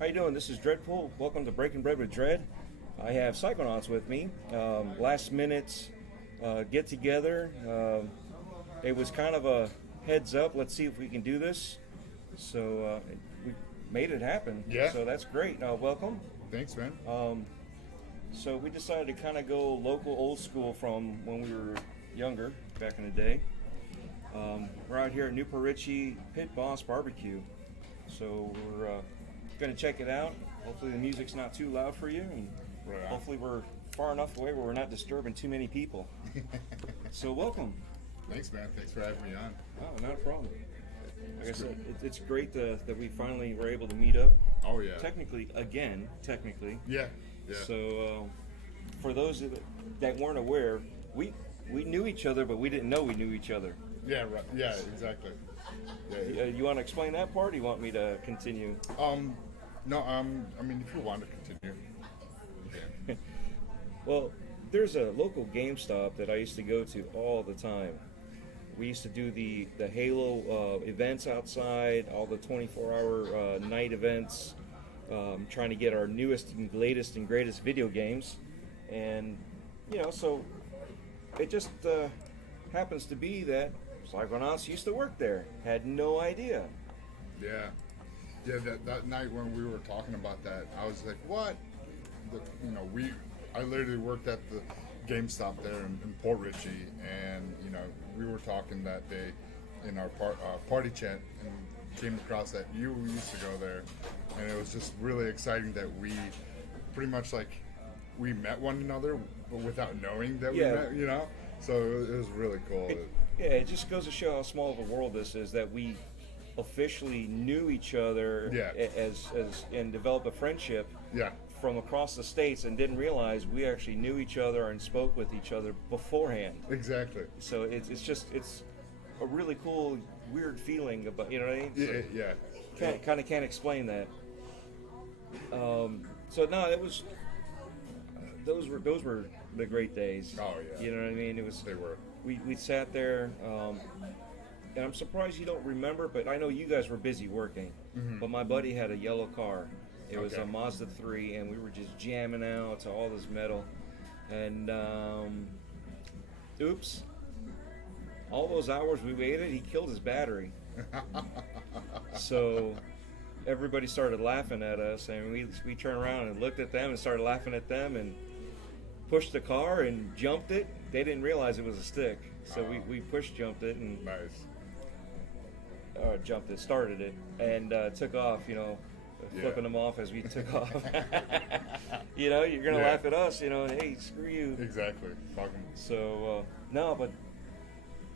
How you doing? This is DREADPOOL. Welcome to Breaking Bread with Dread. I have Psychonauts with me. Last minute get together. It was kind of a heads up. Let's see if we can do this. So we made it happen. Yeah. So that's great. Welcome. Thanks, man. So we decided to kind of go local, old school from when we were younger, back in the day. We're out here at Richey Pit Boss Barbecue. So we're going to check it out. Hopefully the music's not too loud for you, and Right on. hopefully we're far enough away where we're not disturbing too many people. So welcome. Thanks, man. Thanks for having me on. Oh, not a problem. Like I said, it's great that we finally were able to meet up. Oh, yeah. Technically. Yeah. So for those that weren't aware, we knew each other, but we didn't know we knew each other. Yeah, right. Yeah, exactly. Yeah. You want to explain that part, or you want me to continue? No, I mean, if you want to continue. Yeah. Well, there's a local GameStop that I used to go to all the time. We used to do the Halo events outside, all the 24-hour night events, trying to get our newest and latest and greatest video games. And, so it just happens to be that Psychonauts used to work there. Had no idea. Yeah. Yeah, that night when we were talking about that, I was like, what? I literally worked at the GameStop there in Port Richey, and, we were talking that day in our party chat and came across that you used to go there, and it was just really exciting that we pretty much we met one another but without knowing that we met, so it was really cool. It just goes to show how small of a world this is, that we officially knew each other and developed a friendship from across the states, and didn't realize we actually knew each other and spoke with each other beforehand. Exactly. So it's a really cool, weird feeling about, you know what I mean? Yeah. Kind of can't explain that. So no, it was those were the great days. Oh yeah. You know what I mean? They were. We sat there, and I'm surprised you don't remember, but I know you guys were busy working. Mm-hmm. But my buddy had a yellow car. It was Okay. a Mazda 3, and we were just jamming out to all this metal. And oops, all those hours we waited, he killed his battery. So everybody started laughing at us, and we turned around and looked at them and started laughing at them, and pushed the car and jumped it. They didn't realize it was a stick, so we jumped it and Nice. started it, and took off, flipping them off as we took off. You're gonna laugh at us, and hey, screw you. Exactly. So no, but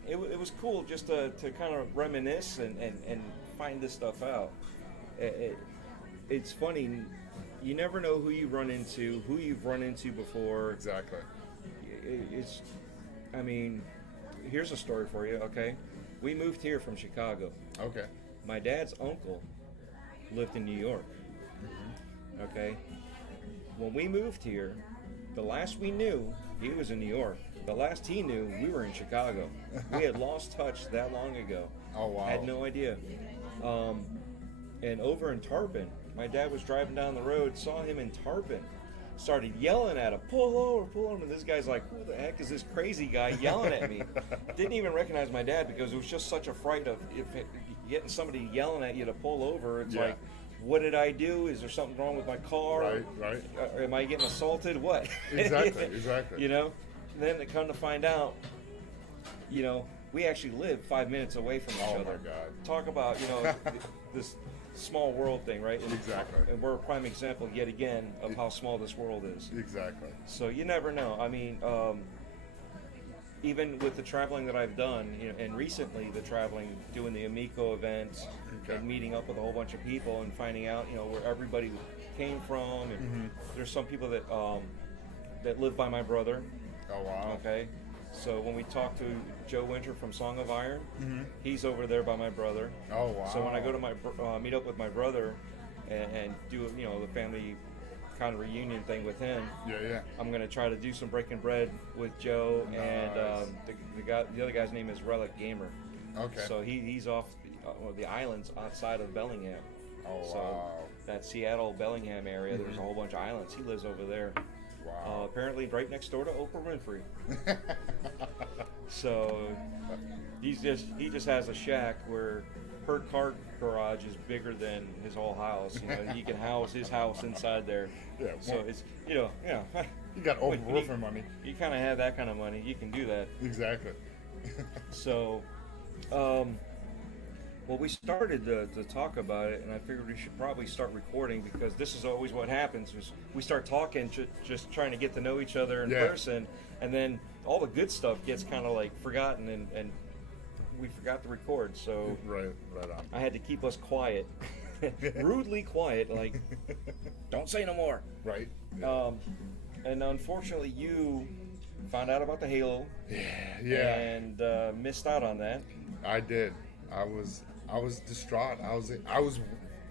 it was cool just to kind of reminisce and find this stuff out. It's funny. You never know who you've run into before. Exactly. Here's a story for you, okay? We moved here from Chicago. Okay. My dad's uncle lived in New York. Mm-hmm. Okay? When we moved here, the last we knew, he was in New York. The last he knew, we were in Chicago. We had lost touch that long ago. Oh, wow. Had no idea. And over in Tarpon, my dad was driving down the road, saw him in Tarpon, started yelling at him, pull over, and this guy's like, who the heck is this crazy guy yelling at me? Didn't even recognize my dad, because it was just such a fright of getting somebody yelling at you to pull over. It's like, what did I do? Is there something wrong with my car? Right. Am I getting assaulted? What? Exactly. Then they come to find out, we actually live 5 minutes away from each other. Oh my God. Talk about, this small world thing, right? Exactly. And we're a prime example yet again of how small this world is. Exactly. So you never know. Even with the traveling that I've done, and recently the traveling, doing the Amico events, and meeting up with a whole bunch of people and finding out, where everybody came from. And there's some people that live by my brother. Oh, wow. Okay. So when we talk to Joe Winter from Song of Iron, he's over there by my brother. Oh, wow. So when I go to meet up with my brother and do the family kind of reunion thing with him, I'm gonna try to do some breaking bread with Joe. Nice. And the other guy's name is Relic Gamer. Okay. So he's off the islands outside of Bellingham. Oh, So wow. that Seattle Bellingham area, there's a whole bunch of islands. He lives over there. Wow. Apparently, right next door to Oprah Winfrey. So he just has a shack where her car garage is bigger than his whole house. You know, he can house his house inside there. Yeah, So well- it's You got when Oprah Winfrey money. You kind of have that kind of money. You can do that. Exactly. So, well, we started to talk about it, and I figured we should probably start recording because this is always what happens: is we start talking, just trying to get to know each other in Yeah. person, and then all the good stuff gets kind of like forgotten, and we forgot to record. So Right on. I had to keep us quiet, rudely quiet, like don't say no more. Right. And unfortunately, you found out about the Halo Yeah. and missed out on that. I did. I was distraught. I was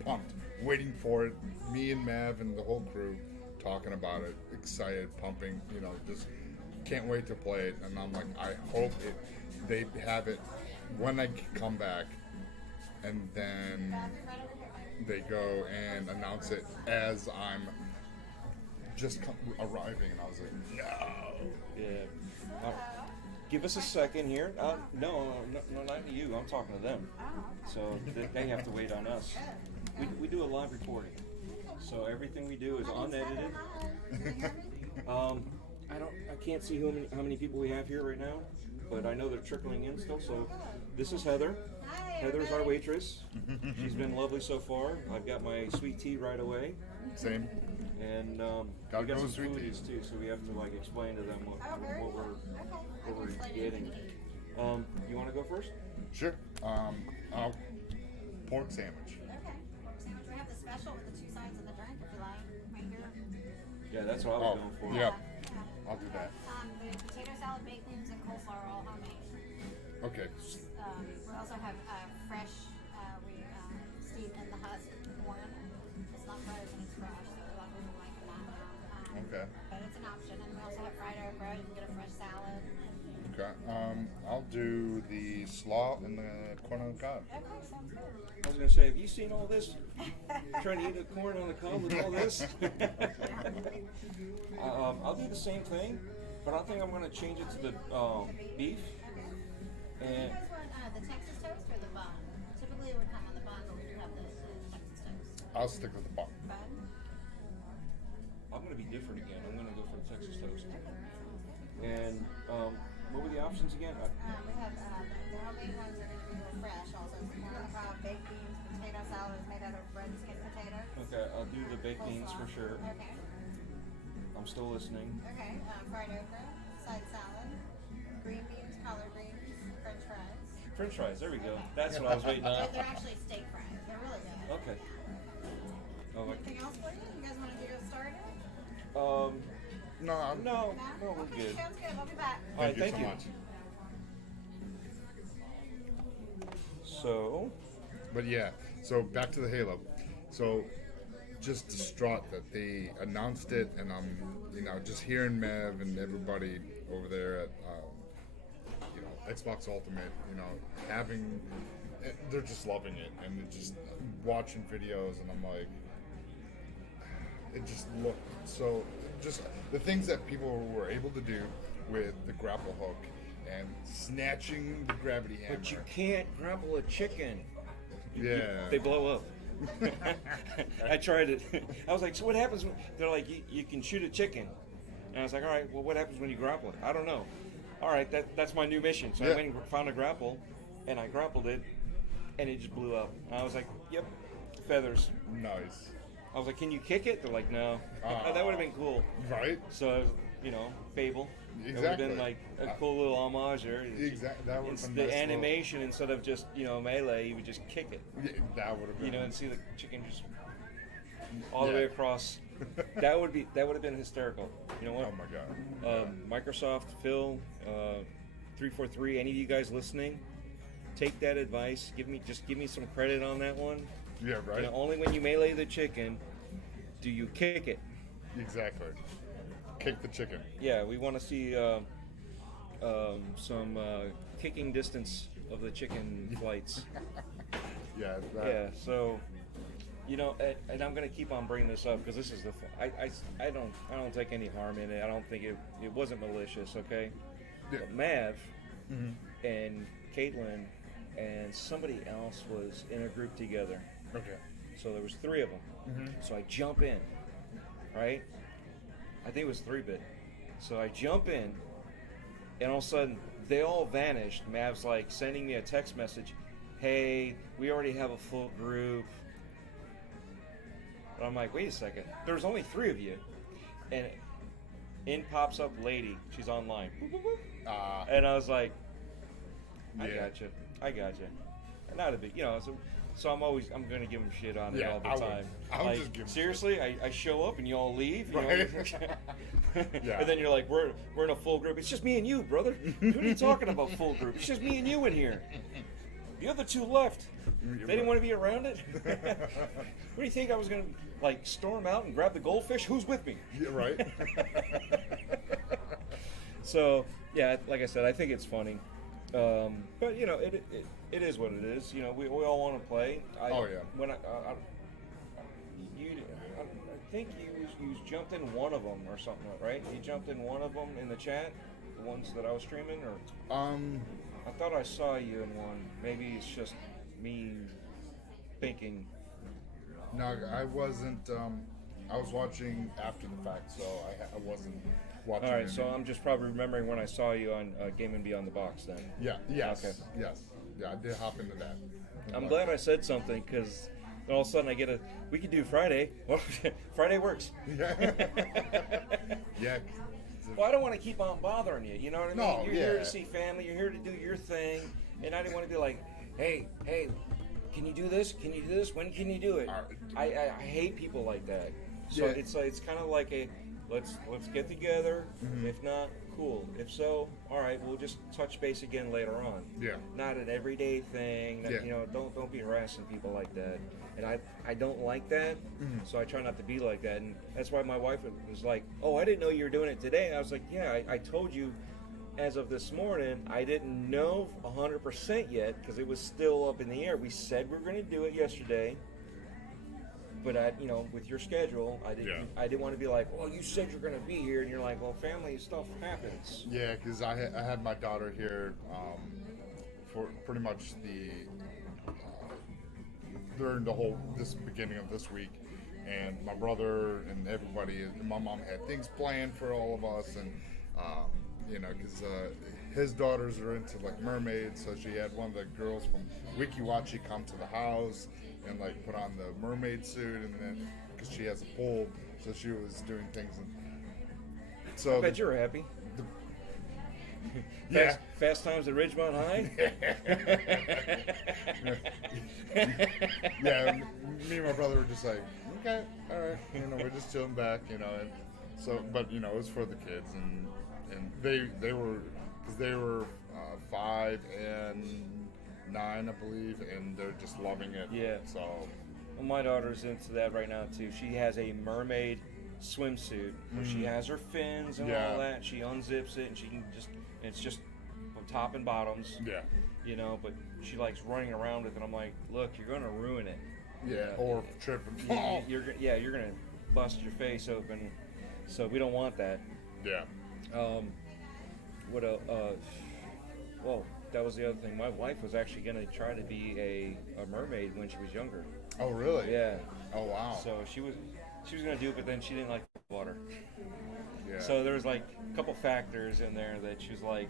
pumped, waiting for it. Me and Mav and the whole crew talking about it, excited, pumping. You know, just can't wait to play it. And I'm like, I hope they have it when I come back, and then they go and announce it as I'm just arriving. And I was like, no. Yeah. Give us a second here. No, not you. I'm talking to them. So they have to wait on us. We do a live recording, so everything we do is unedited. I can't see how many people we have here right now, but I know they're trickling in still. So this is Heather. Heather's our waitress. She's been lovely so far. I've got my sweet tea right away. Same. And Gotta we got go some with sweet foodies too, so we have to like explain to them what we're getting. You want to go first? Sure. Pork sandwich. Okay, pork sandwich. We have the special with the 2 sides and the drink if you like. Right here. Yeah, that's what I was going for. Yeah. I'll do that. The potato salad, baked beans, and coleslaw are all homemade. Okay. We also have fresh, we steam in the husk corn. It's not frozen, it's fresh, so a lot of people like that. Okay. But it's an option. And we also have fried okra. You can get a fresh salad. Okay. I'll do the slaw and the corn on the cob. Okay, sounds good. I was going to say, have you seen all this? Trying to eat a corn on the cob with all this? I'll do the same thing, but I think I'm going to change it to the beef. Do you And guys want the Texas toast or the bun? Typically it would come on the bun, but we do have the Texas toast. I'll stick with the bun. Bun? I'm going to be different again. I'm going to go for the Texas toast. And what were the options again? We have the homemade ones are going to be real fresh. Also, it's corn on the cob, baked beans, potato salad is made out of red skin potatoes. Okay, I'll do the baked beans for sure. Okay. I'm still listening. Okay. Fried okra, side salad, green beans, collard greens, French fries. French fries, there we go. That's what I was waiting on. They're actually steak fries. They're really good. Okay. Oh, Anything else for you? You guys want to get started? no, we're Okay, good. sounds good. I'll be back. All right, Thank thank you you. so much. So, But yeah, so back to the Halo. So just distraught that they announced it, and I'm, just hearing Mev and everybody over there at, Xbox Ultimate, having, they're just loving it, and they're just watching videos, and I'm like, it just looked so, just the things that people were able to do with the grapple hook and snatching the gravity hammer. but you can't grapple a chicken. Yeah. They blow up. I tried it. I was like, so what happens when they're like, you can shoot a chicken? And I was like, all right, well, what happens when you grapple it? I don't know. All right, that's my new mission. So I Yeah. went and found a grapple, and I grappled it, and it just blew up. And I was like, yep, feathers. Nice. I was like, can you kick it? They're like, no. That would have been cool. Right? So, I was, Fable. It would have been like a cool little homage there. Exactly. That would have been The nice animation, instead of just, melee, you would just kick it. Yeah, that would have been. And see the chicken just all the way across. That would have been hysterical. You know what? Oh my god. Microsoft, Phil, 343, any of you guys listening, take that advice. Give me some credit on that one. Yeah, right. Only when you melee the chicken do you kick it. Exactly. Kick the chicken. Yeah, we want to see some kicking distance of the chicken flights. Yeah. Yeah, so You know, and I'm going to keep on bringing this up because this is the. I don't take any harm in it. I don't think it wasn't malicious. Okay, Yeah. but Mav Mm-hmm. and Caitlin and somebody else was in a group together. Okay. So there was 3 of them. Mm-hmm. So I jump in, right? I think it was 3-bit. So I jump in, and all of a sudden they all vanished. Mav's like sending me a text message, "Hey, we already have a full group." And I'm like, wait a second. There's only 3 of you, and in pops up lady. She's online, and I was like, I Yeah. got you. And not a big, So I'm gonna give them shit on it Yeah, all the I would. time. I would Like, just give 'em seriously, I show up and you all leave. You Right. know? Yeah. And then you're like, we're in a full group. It's just me and you, brother. What are you talking about full group? It's just me and you in here. The other 2 left. They didn't want to be around it. What do you think I was gonna storm out and grab the goldfish? Who's with me? Yeah, right. So yeah, like I said, I think it's funny. But it is what it is. We all want to play. Oh, yeah. When I think you jumped in one of them or something, right? You jumped in one of them in the chat, the ones that I was streaming, or I thought I saw you in one. Maybe it's just me thinking. No, I wasn't. I was watching after the fact, so I wasn't watching. All right, it. so I'm just probably remembering when I saw you on Game and Beyond the Box then. Yeah. Yes. Okay. Yes. Yeah, I did hop into that. I'm glad I said something because all of a sudden I get we could do Friday. Well, Friday works. Yeah. Yeah. Well, I don't want to keep on bothering you. You know what I mean? No, You're yeah. here to see family. You're here to do your thing. And I didn't want to be like, hey, can you do this? Can you do this? When can you do it? I hate people like that. So Yeah. it's kind of like a let's get together. Mm-hmm. If not, cool. If so, all right, we'll just touch base again later on. Yeah. Not an everyday thing. Yeah. Don't be harassing people like that. And I don't like that, so I try not to be like that. And that's why my wife was like, "Oh, I didn't know you were doing it today." I was like, "Yeah, I told you as of this morning. I didn't know 100% yet because it was still up in the air. We said we were going to do it yesterday, but with your schedule, I didn't want to be like, well, you said you're going to be here, and you're like, well, family stuff happens. Yeah, because I had my daughter here for pretty much during the whole beginning of this week, and my brother and everybody. My mom had things planned for all of us, and because his daughters are into mermaids, so she had one of the girls from BBwD come to the house and put on the mermaid suit, and then because she has a pool, so she was doing things. So I bet you're happy. Yeah. Fast times at Ridgemont High. Yeah, me and my brother were just like, okay, all right, we're just chilling back, and so, but it was for the kids, and they were, because they were 5 and 9, I believe, and they're just loving it. Yeah. So. Well, my daughter's into that right now too. She has a mermaid swimsuit where she has her fins and all that. She unzips it and she can it's just top and bottoms. Yeah. But she likes running around with it. I'm like, look, you're gonna ruin it. Yeah. Or trip and fall. You're gonna bust your face open. So we don't want that. Yeah. What well, that was the other thing. My wife was actually gonna try to be a mermaid when she was younger. Oh, really? Yeah. Oh, wow. So she was gonna do it, but then she didn't like water. Yeah. So there was a couple factors in there that she was like,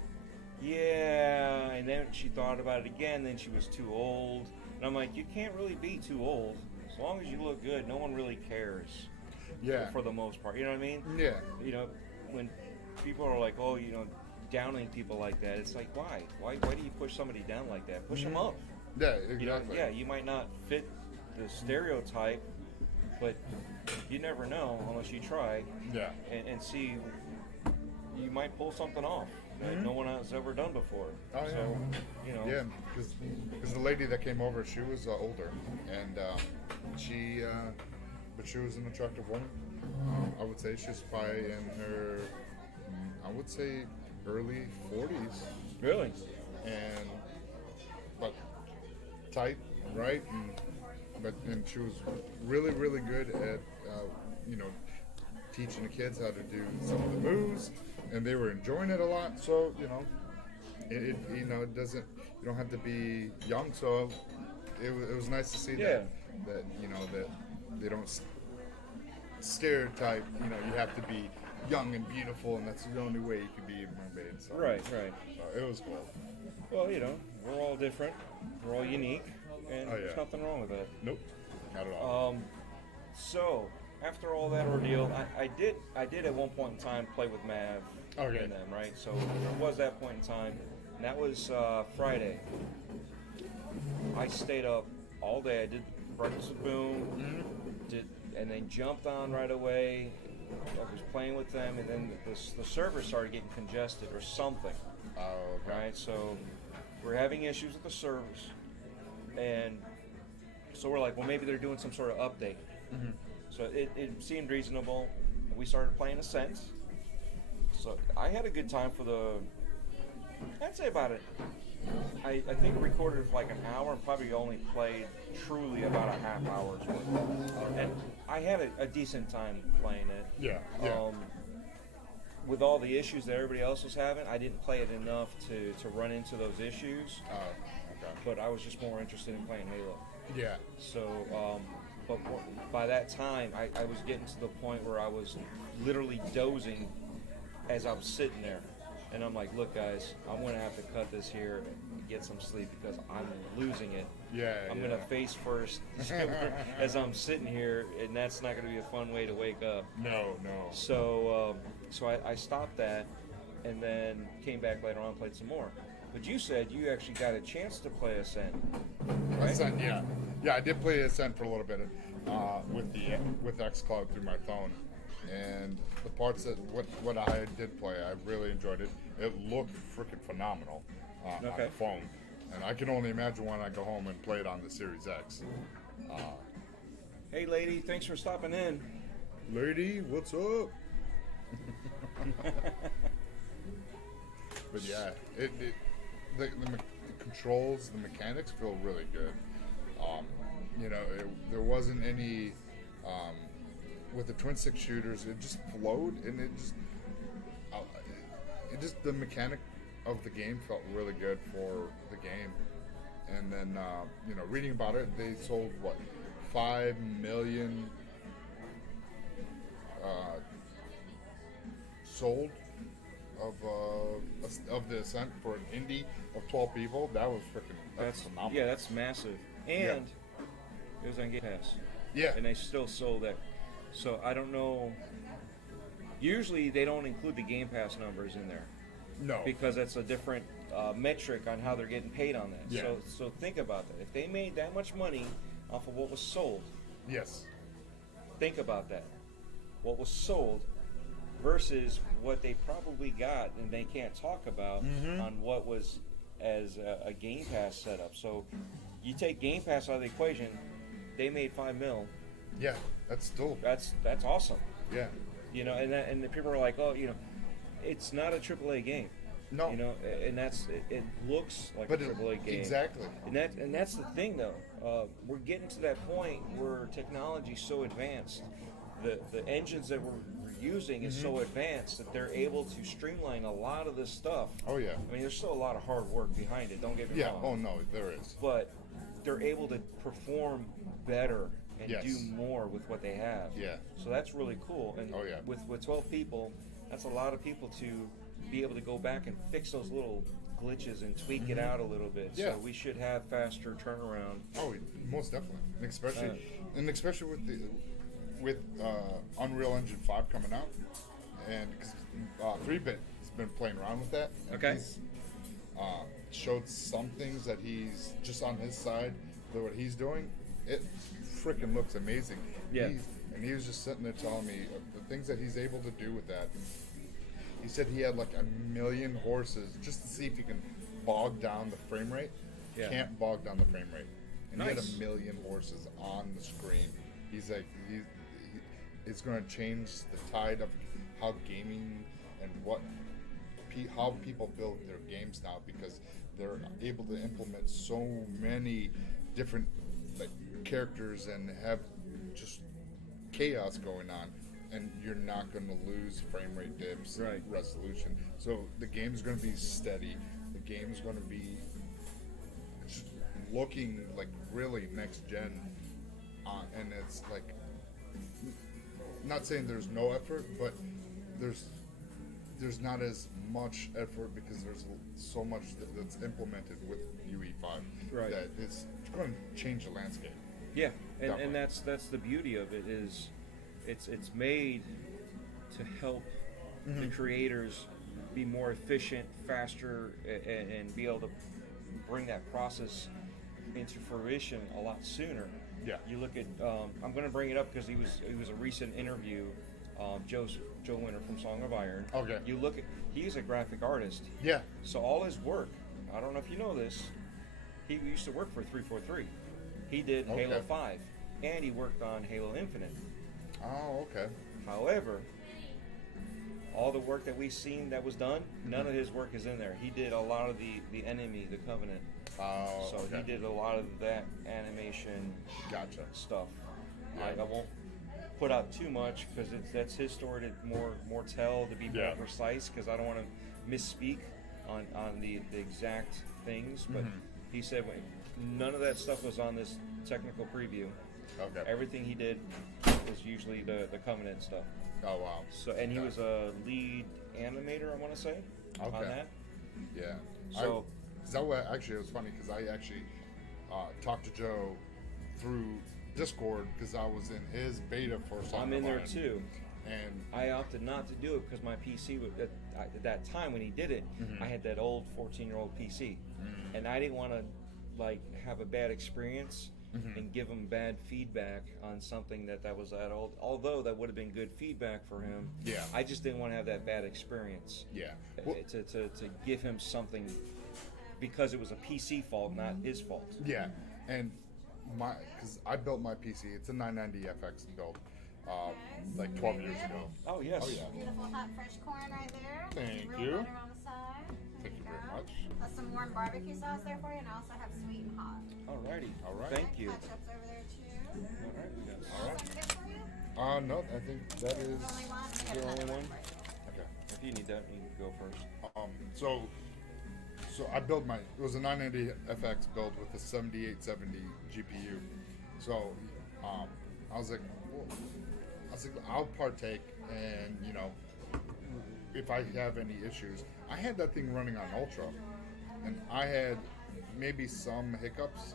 yeah, and then she thought about it again. Then she was too old, and I'm like, you can't really be too old as long as you look good. No one really cares. Yeah. For the most part, you know what I mean? Yeah. When people are like, oh, downing people like that, it's like, why? Why do you push somebody down like that? Push them up. Yeah, exactly. You might not fit the stereotype, but you never know unless you try. Yeah. And see, you might pull something off that no one has ever done before. Oh, yeah. So, Yeah, because the lady that came over, she was older, and but she was an attractive woman. I would say she's probably in her, I would say, early 40s. Really? But tight, right? And and she was really, really good at, you know, teaching the kids how to do some of the moves, and they were enjoying it a lot. So, you know, it doesn't, you don't have to be young. So it was nice to see that you know, that they don't stereotype, you know, you have to be young and beautiful, and that's the only way you can be a mermaid. So, Right. So it was cool. Well, you know, we're all different. We're all unique, and Oh, yeah. there's nothing wrong with that. Nope, not at all. So after all that ordeal, I did at one point in time play with Mav Okay. and them, right? So there was that point in time, and that was Friday. I stayed up all day. I did Breakfast with Boom, and then jumped on right away. I was playing with them, and then the server started getting congested or something. Oh, okay. Right, so we're having issues with the servers, and so we're like, well, maybe they're doing some sort of update. So it seemed reasonable, and we started playing Ascent. So I had a good time for I'd say about it. I think recorded for like an hour and probably only played truly about a half hour's worth. And I had a decent time playing it. Yeah. With all the issues that everybody else was having, I didn't play it enough to run into those issues. Okay. But I was just more interested in playing Halo. Yeah. So, but by that time, I was getting to the point where I was literally dozing as I was sitting there. And I'm like, look, guys, I'm going to have to cut this here and get some sleep because I'm losing it. Yeah. I'm going to face first as I'm sitting here, and that's not going to be a fun way to wake up. No. So, I stopped that, and then came back later on and played some more. But you said you actually got a chance to play Ascent, right? Ascent, yeah. I did play Ascent for a little bit with xCloud through my phone, and the parts that what I did play, I really enjoyed it. It looked freaking phenomenal on the phone, and I can only imagine when I go home and play it on the Series X. Hey, lady, thanks for stopping in. Lady, what's up? But yeah, the controls, the mechanics feel really good. You know, there wasn't any with the twin stick shooters. It just flowed, and it just the mechanic of the game felt really good for the game. And then you know, reading about it, they sold 5 million sold of the Ascent for an indie of 12 people. That's phenomenal. Yeah, that's massive. And it was on Game Pass. Yeah. And they still sold that. So I don't know. Usually they don't include the Game Pass numbers in there. No. Because that's a different metric on how they're getting paid on that. Yeah. So think about that. If they made that much money off of what was sold, Yes. think about that. What was sold versus what they probably got and they can't talk about on what was as a Game Pass setup. So you take Game Pass out of the equation, they made $5 million. Yeah, that's still. That's awesome. Yeah. You know, and the people are like, oh, you know, it's not a AAA game. No. You know, and it looks like But a AAA game. exactly. And that's the thing, though. We're getting to that point where technology's so advanced, the engines that we're using is so advanced that they're able to streamline a lot of this stuff. Oh yeah. I mean, there's still a lot of hard work behind it. Don't get me Yeah. wrong. Oh no, there is. But they're able to perform better and Yes. do more with what they have. Yeah. So that's really cool. And Oh, yeah. with 12 people, that's a lot of people to be able to go back and fix those little glitches and tweak it out a little bit. Yeah. So we should have faster turnaround. Oh, most definitely. And especially with Unreal Engine 5 coming out, and 3-Bit has been playing around with that. And Okay. He's showed some things that he's just on his side. What he's doing, it freaking looks amazing. Yeah. And he was just sitting there telling me the things that he's able to do with that. He said he had like 1 million horses just to see if he can bog down the frame rate. Yeah. Can't bog down the frame rate. And he had Nice. 1 million horses on the screen. He's like, it's going to change the tide of how gaming and how people build their games now, because they're able to implement so many different characters and have just chaos going on, and you're not going to lose frame rate dips, Right. resolution. So the game's going to be steady. The game's going to be just looking like really next gen, and it's like, not saying there's no effort, but there's not as much effort because there's so much that's implemented with UE5 Right. that it's going to change the landscape. Yeah, and Definitely. that's the beauty of it is it's made to help the creators be more efficient, faster, and be able to bring that process into fruition a lot sooner. Yeah. You look at I'm going to bring it up because he was a recent interview. Joe Winter from Song of Iron. Okay. You look at he's a graphic artist. Yeah. So all his work, I don't know if you know this, he used to work for 343. He did Okay. Halo 5, and he worked on Halo Infinite. Oh, okay. However, all the work that we've seen that was done, none of his work is in there. He did a lot of the enemy, the Covenant. Oh, So okay. he did a lot of that animation Gotcha. stuff. Yeah. I won't put out too much because that's his story to more tell, to be more Yeah. precise, because I don't want to misspeak on the exact things. But he said none of that stuff was on this technical preview. Okay. Everything he did was usually the Covenant stuff. Oh, wow. So, and he Okay. was a lead animator, I want to say, on Okay. that. Yeah. So- Actually, it was funny because I actually talked to Joe through Discord because I was in his beta for Song I'm of in there Iron. too. And I opted not to do it because my PC was at that time when he did it. I had that old 14-year-old PC, and I didn't want to like have a bad experience and give him bad feedback on something that was that old. Although that would have been good feedback for him. Yeah. I just didn't want to have that bad experience. yeah. Well, To give him something because it was a PC fault, not his fault. yeah. And because I built my PC, it's a 990 FX build, like 12 years ago. Oh yes. Oh, yeah. Beautiful hot fresh corn right there. Thank Real you. butter on the side. Thank you very go. much. Some warm barbecue sauce there for you, and I also have sweet and hot. Alrighty. All right. Thank you. Ketchup's over there too. Alright, we got All right. Something good for you? No, I think that is. The only one? I got the another only one? for you. Okay. If you need that, you can go first. So I built it was a 990 FX build with a 7870 GPU. So I was like, I'll partake, and if I have any issues, I had that thing running on Ultra, and I had maybe some hiccups,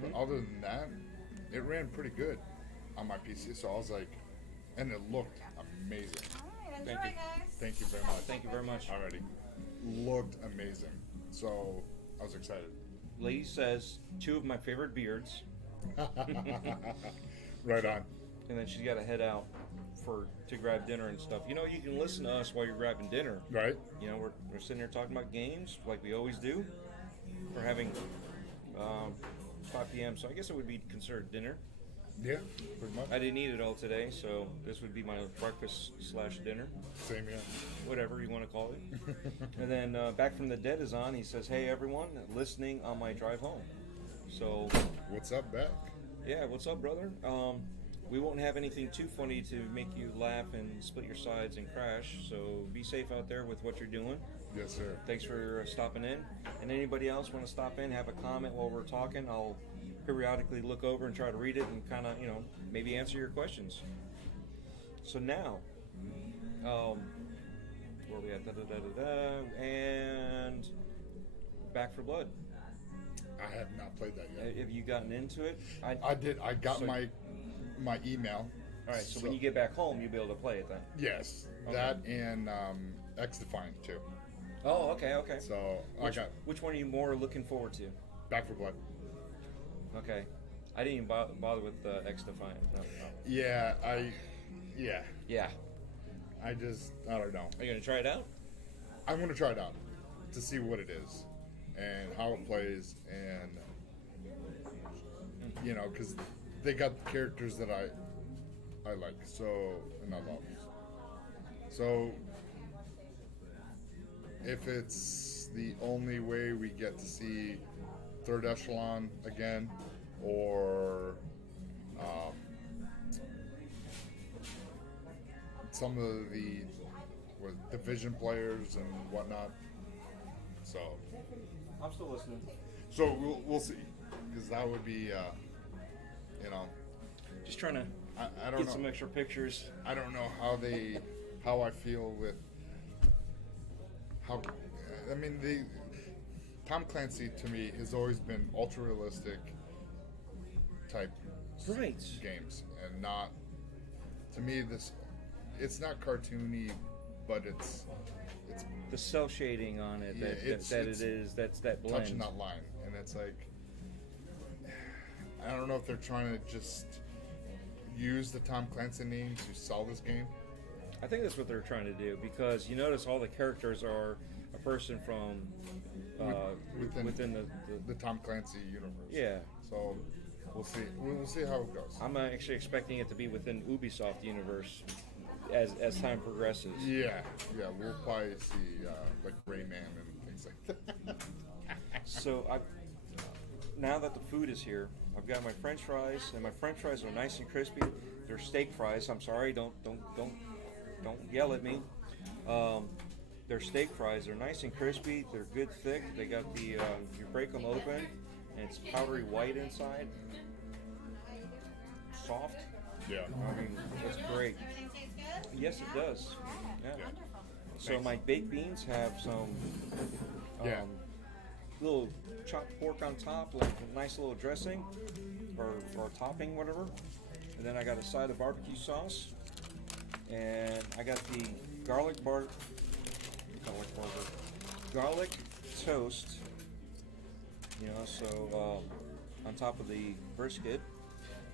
but other than that, it ran pretty good on my PC. So I was like, and it looked amazing. All right, enjoy, Thank you. guys. Thank you very much. Thank you very much. Already looked amazing. So I was excited. Lady says 2 of my favorite beards, Right on. and then she's got to head out to grab dinner and stuff. You can listen to us while you're grabbing dinner. Right? We're sitting here talking about games like we always do. We're having 5 p.m., so I guess it would be considered dinner. Yeah, pretty much. I didn't eat it all today, so this would be my breakfast/dinner, Same here. whatever you want to call it. And then Back from the Dead is on. He says, "Hey everyone, listening on my drive home." So What's up, Beck? yeah, what's up, brother? We won't have anything too funny to make you laugh and split your sides and crash. So be safe out there with what you're doing. Yes, sir. Thanks for stopping in. And anybody else want to stop in, have a comment while we're talking, I'll periodically look over and try to read it and kind of, maybe answer your questions. So now, where we at? And Back for Blood. I have not played that yet. Have you gotten into it? I did. I got So- my email. All right, so when you get back home, you'll be able to play it then. Yes, Okay. that and X Defiant too. Oh, okay. So Which one are you more looking forward to? Back for Blood. Okay. I didn't even bother with X Defiant. No. Yeah, Yeah. I don't know. Are you going to try it out? I'm gonna try it out to see what it is and how it plays, and because they got the characters that I like, so, and I love. So if it's the only way we get to see Third Echelon again, or some of the division players and whatnot. So I'm still listening. So we'll see, because that would be, you know, Just trying to I don't get know. some extra pictures. I don't know how I feel with how. I mean, Tom Clancy to me has always been ultra realistic type Right. games, and not, to me, it's not cartoony, but it's The cell shading on it, Yeah, that's that blend. touching that line, and it's like, I don't know if they're trying to just use the Tom Clancy name to sell this game. I think that's what they're trying to do, because you notice all the characters are a person from within the Tom Clancy universe. yeah. So we'll see. We'll see how it goes. I'm actually expecting it to be within Ubisoft universe as time progresses. Yeah. We'll probably see like Rayman and things like that. So now that the food is here, I've got my French fries, and my French fries are nice and crispy. They're steak fries. I'm sorry, don't yell at me. They're steak fries. They're nice and crispy. They're good thick. They got the you break them open, and it's powdery white inside. Soft. Yeah. I mean, it's great. Everything tastes good? Yes, it does. Yeah. Wonderful. So my baked beans have some Yeah. little chopped pork on top, like a nice little dressing or topping, whatever. And then I got a side of barbecue sauce, and I got the garlic toast. You know, so on top of the brisket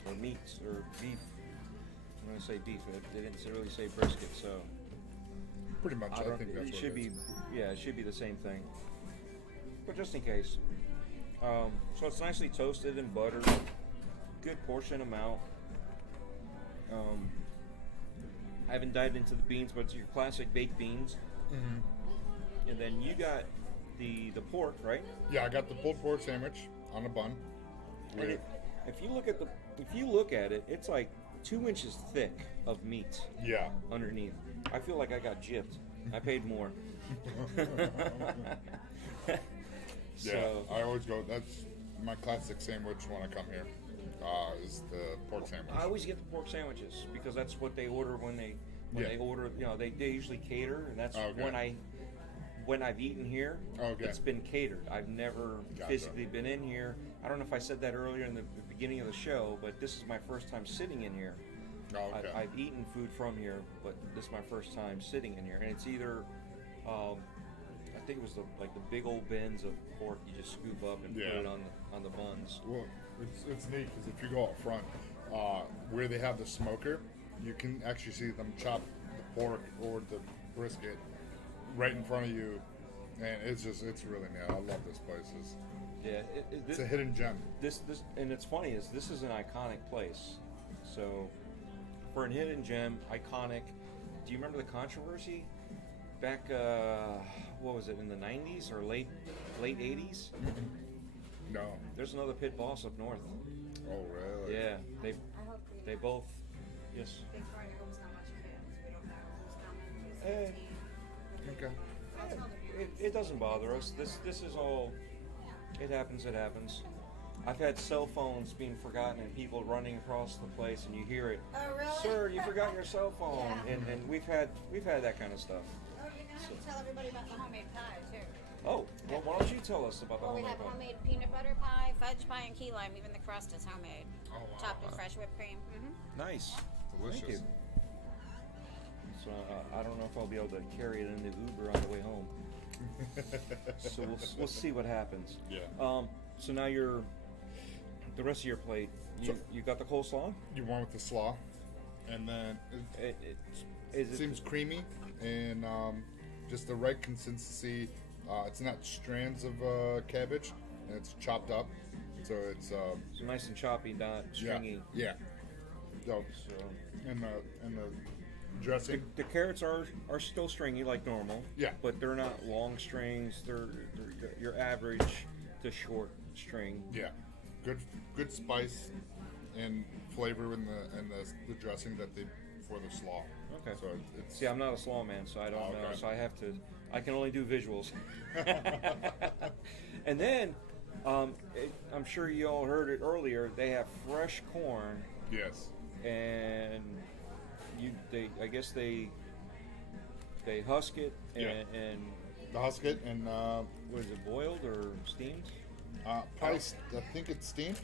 or meat or beef. I'm gonna say beef. They didn't really say brisket, so. Pretty much. I think that's it what should it be. is. Yeah, it should be the same thing. But just in case. So it's nicely toasted and buttered. Good portion amount. I haven't dived into the beans, but it's your classic baked beans. Mm-hmm. And then you got the pork, right? Yeah, I got the pulled pork sandwich on a bun. And With, if you look at it, it's like 2 inches thick of meat yeah. underneath. I feel like I got gypped. I paid more. Yeah, So, I always go. That's my classic sandwich when I come here. Is the pork sandwich. I always get the pork sandwiches because that's what they order when they Yeah. order. You know, they usually cater, and that's Okay. when I've eaten here. Okay. It's been catered. I've never Gotcha. physically been in here. I don't know if I said that earlier in the beginning of the show, but this is my first time sitting in here. Oh, okay. I've eaten food from here, but this is my first time sitting in here, and it's either. I think it was the big old bins of pork you just scoop up and Yeah. put it on the buns. Well, it's neat because if you go up front, where they have the smoker, you can actually see them chop the pork or the brisket right in front of you, and it's really neat. I love this place. Yeah, It's a hidden gem. This and it's funny is this is an iconic place. So for an hidden gem, iconic. Do you remember the controversy back? What was it, in the 90s or late 80s? No. There's another pit boss up north. Oh, really? Yeah, I hope they both. Yes. Victoria was not much of it. We don't know who's coming. Eh. Who's Okay. That's all the It doesn't bother us. This is all. It happens. It happens. I've had cell phones being forgotten and people running across the place, and you hear it. Oh, really? Sir, you forgot your cell phone, Yeah. and we've had that kind of stuff. Oh, you know, tell everybody about the homemade pie, too. Oh, well, why don't you tell us about the Well, we homemade have pie? homemade peanut butter pie, fudge pie, and key lime. Even the crust is homemade. Oh, wow. Topped with fresh whipped cream. Mm-hmm. Nice. Delicious. Thank you. So I don't know if I'll be able to carry it in the Uber on the way home. So we'll see what happens. Yeah. So now the rest of your plate. You got the coleslaw. You want with the slaw, and then It it seems creamy and just the right consistency. It's not strands of cabbage, and it's chopped up, so it's so nice and choppy, not stringy. Yeah. So, So and the dressing. the carrots are still stringy like normal. Yeah. But they're not long strings. They're your average to short string. Yeah, good spice and flavor in the dressing that they before the slaw. Okay. So it's See, I'm not a slaw man, so I don't Oh, know. okay. So I can only do visuals. And then, I'm sure you all heard it earlier. They have fresh corn, yes. and I guess they husk it and, Yeah. and The husk it and what is it, boiled or steamed? probably I think it's steamed,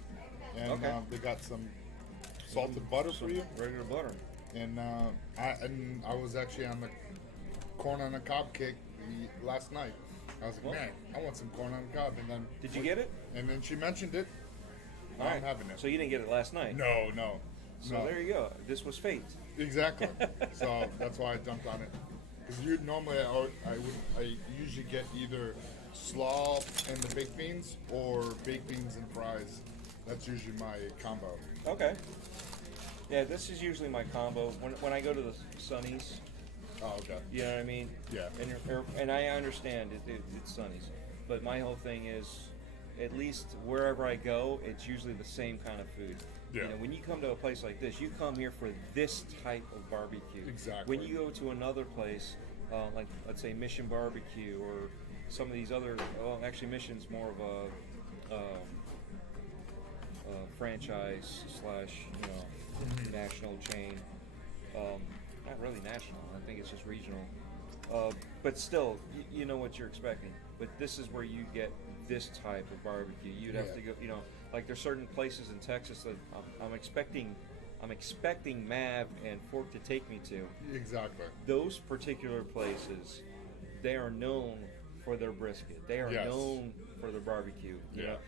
and Okay. they got some salted butter for you. Regular butter. And I was actually on the corn on the cob kick last night. I was like, Well- man, I want some corn on the cob. And then Did you get it? And then she mentioned it. All I'm right. having it. So you didn't get it last night. No. So no. there you go. This was fate. Exactly. So that's why I jumped on it. Because normally I usually get either slaw and the baked beans or baked beans and fries. That's usually my combo. Okay. Yeah, this is usually my combo when I go to the Sunnies. Oh, okay. You know what I mean? Yeah. And I understand it's Sunnies, but my whole thing is, at least wherever I go, it's usually the same kind of food. Yeah. You know, when you come to a place like this, you come here for this type of barbecue. Exactly. When you go to another place, like let's say Mission Barbecue or some of these other, well, actually Mission's more of a franchise / national chain. Not really national. I think it's just regional. But still, you know what you're expecting. But this is where you get this type of barbecue. You'd have to go, like there's certain places in Texas that I'm expecting Mav and Fork to take me to. Exactly. Those particular places, they are known for their brisket. They are Yes. known for their barbecue. you Yeah. know.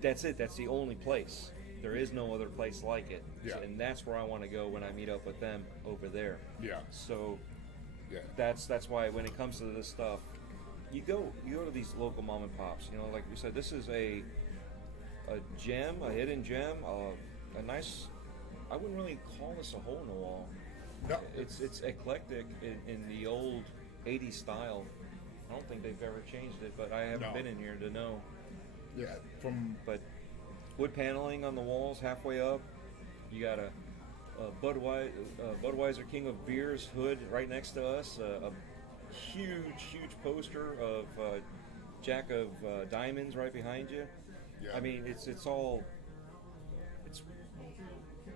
That's it. That's the only place. There is no other place like it. Yeah. And that's where I want to go when I meet up with them over there. Yeah. So Yeah. that's why when it comes to this stuff, you go to these local mom and pops. You know, like we said, this is a gem, a hidden gem, a nice. I wouldn't really call this a hole in the wall. No. It's eclectic in the old '80s style. I don't think they've ever changed it, but I haven't No. been in here to know. Yeah. From But wood paneling on the walls halfway up. You got a Budweiser King of Beers hood right next to us. A huge poster of Jack of Diamonds right behind you. Yeah. I mean, it's it's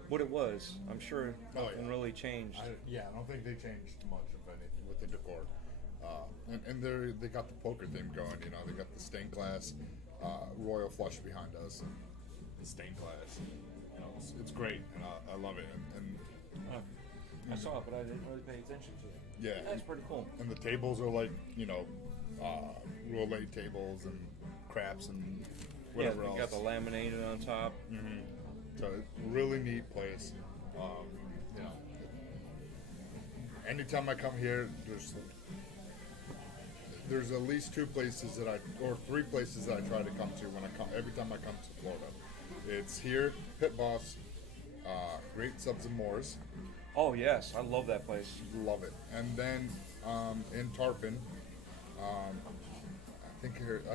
what it was. I'm sure Oh, nothing yeah. really changed. I don't think they changed much of anything with the decor. And they got the poker theme going. You know, they got the stained glass royal flush behind us, and the stained glass. You know, it's great, and I love it. And I saw it, but I didn't really pay attention to it. yeah, That's pretty cool. and the tables are like roulette tables and craps and whatever yeah, else. you got the laminated on top. So it's a really neat place. You know, anytime I come here, there's at least three places that I try to come to every time I come to Florida. It's here, Pit Boss, Great Subs and Moors, Oh yes, I love that place. love it, and then in Tarpon, I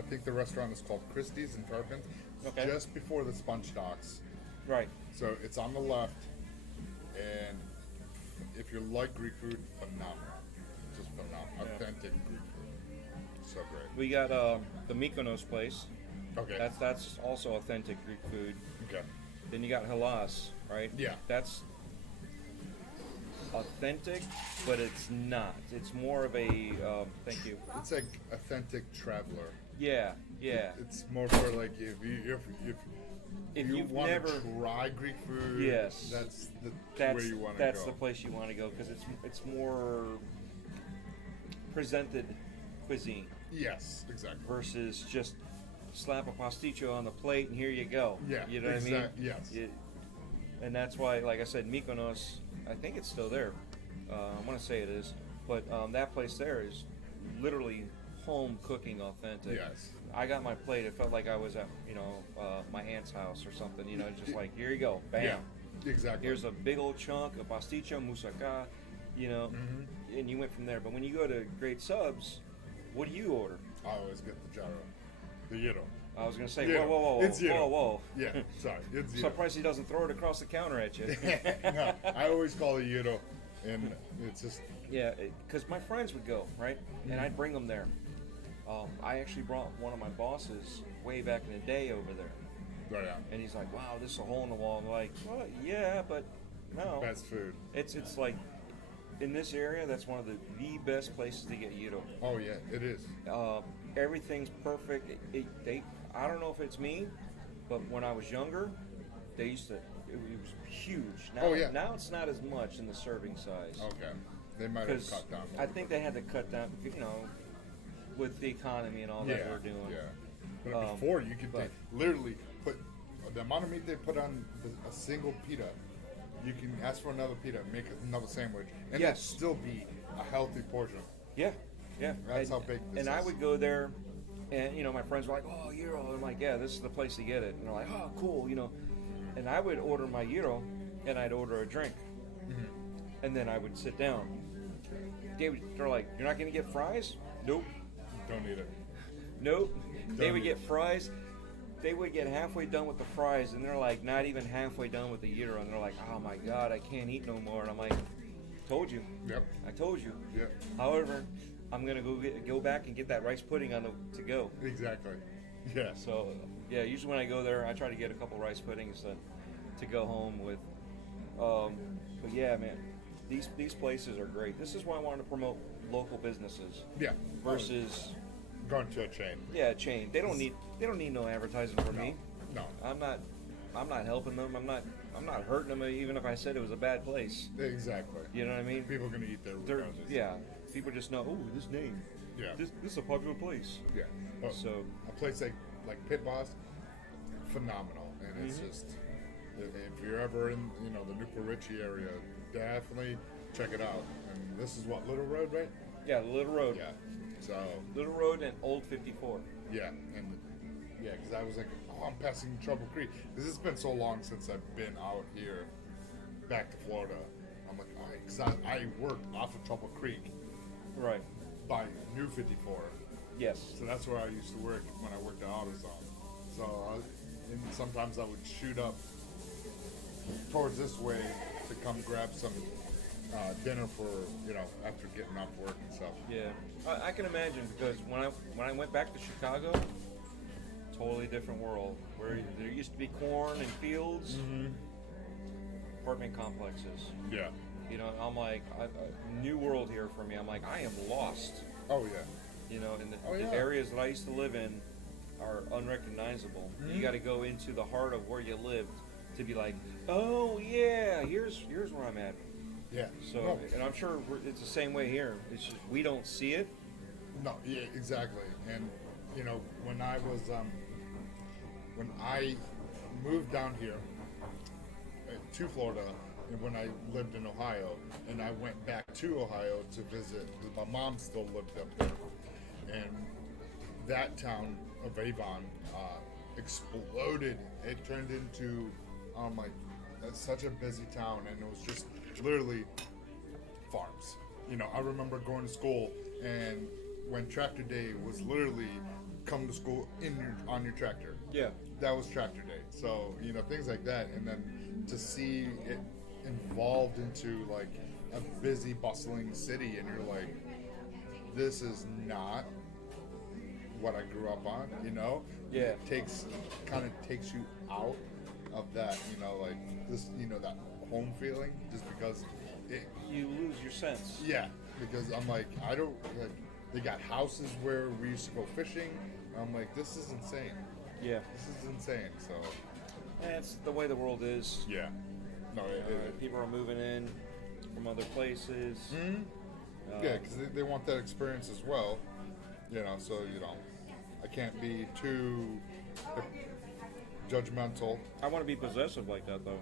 think the restaurant is called Christie's in Tarpon. It's Okay. just before the Sponge Docks. Right. So it's on the left, and if you like Greek food, phenomenal. Just phenomenal. Yeah. Authentic Greek food. So great. We got the Mykonos place. Okay. That's also authentic Greek food. okay. Then you got Hellas, right? Yeah. That's authentic, but it's not. It's more of a thank you. It's like authentic traveler. Yeah, yeah. It's more for like if If you you've want never, to try Greek food, Yes. that's that's where you want to that's go. the place you want to go because it's more presented cuisine Yes, exactly. versus just slap a pasticcio on the plate and here you go. Yeah, you know what I mean? yes. And that's why, like I said, Mykonos, I think it's still there. I want to say it is, but that place there is literally home cooking authentic. Yes. I got my plate. It felt like I was at my aunt's house or something. You know, just like here you go, bam. Yeah, exactly. Here's a big old chunk of pasticcio, moussaka, you know, and you went from there. But when you go to Great Subs, what do you order? I always get the gyro, the gyro. I was gonna say, Gyro. whoa, It's whoa, gyro. whoa. Yeah, sorry, it's gyro. Surprised he doesn't throw it across the counter at you. No, I always call it gyro, and it's just Yeah, because my friends would go, right? And I'd bring them there. I actually brought one of my bosses way back in the day over there. right out. And he's like, wow, this is a hole in the wall. I'm like, well, yeah, but no. Best food. It's like, in this area, that's one of the best places to get gyro. Oh yeah, it is. Everything's perfect. I don't know if it's me, but when I was younger, they used to, it was huge. Now, Oh, yeah. Now it's not as much in the serving size. Okay, they might have Because cut down. I think they had to cut down, with the economy and all that we're doing. Yeah, but before you could but- literally put the amount of meat they put on a single pita. You can ask for another pita, make another sandwich, and Yes. it'd still be a healthy portion. Yeah, yeah. That's how big this And I is. would go there, and my friends were like, "Oh, gyro." I'm like, "Yeah, this is the place to get it." And they're like, "Oh, cool," And I would order my gyro, and I'd order a drink, and then I would sit down. They're like, "You're not gonna get fries?" Nope. Don't eat it. Nope. They would eat get fries. They would get halfway done with the fries, and they're like not even halfway done with the gyro, and they're like, "Oh my god, I can't eat no more." And I'm like, "Told you. Yep. I told you." Yep. However, I'm gonna go back and get that rice pudding on the to go. Exactly. Yeah. So yeah, usually when I go there, I try to get a couple rice puddings to go home with. But yeah, man, these places are great. This is why I wanted to promote local businesses Yeah. versus Going to a chain. a chain. They don't need no advertising from me. No. I'm not helping them. I'm not hurting them even if I said it was a bad place. Exactly. You know what I mean? People are gonna eat there They're, regardless. yeah, people just know. Oh, this name. Yeah. This is a popular place. Yeah. But So- a place like Pit Boss, phenomenal, and it's just if you're ever in the Newport Richey area, definitely check it out. And this is what, Little Road, right? Yeah, Little Road. Yeah. So Little Road and Old 54. yeah, and yeah, because I was like, oh, I'm passing Trouble Creek because it's been so long since I've been out here, back to Florida. I'm like, all right, because I worked off of Trouble Creek Right. by New 54. Yes. So that's where I used to work when I worked at AutoZone. So and sometimes I would shoot up towards this way to come grab some dinner for after getting off work and stuff. Yeah. I can imagine because when I went back to Chicago, totally different world where there used to be corn and fields, apartment complexes. Yeah. I'm like, a new world here for me. I'm like, I am lost. Oh yeah. And Oh, the yeah. areas that I used to live in are unrecognizable. You got to go into the heart of where you lived to be like, oh yeah, here's where I'm at. Yeah. So, no, and I'm sure it's the same way here. It's just we don't see it. no, yeah, exactly. And when I was when I moved down here to Florida, and when I lived in Ohio, and I went back to Ohio to visit, 'cause my mom still lived up there, and that town of Avon exploded. It turned into such a busy town, and it was just literally farms. I remember going to school, and when tractor day was literally come to school on your tractor. Yeah. That was tractor day. So things like that, and then to see it evolved into like a busy, bustling city, and you're like, this is not what I grew up on. Yeah. It takes you out of that, like this, that home feeling, just because You lose your sense. yeah, because I'm like, I don't like. They got houses where we used to go fishing. I'm like, this is insane. Yeah. This is insane. So That's the way the world is. yeah, no, People are moving in from other places. yeah, because they want that experience as well. So I can't be too judgmental. I want to be possessive like that though.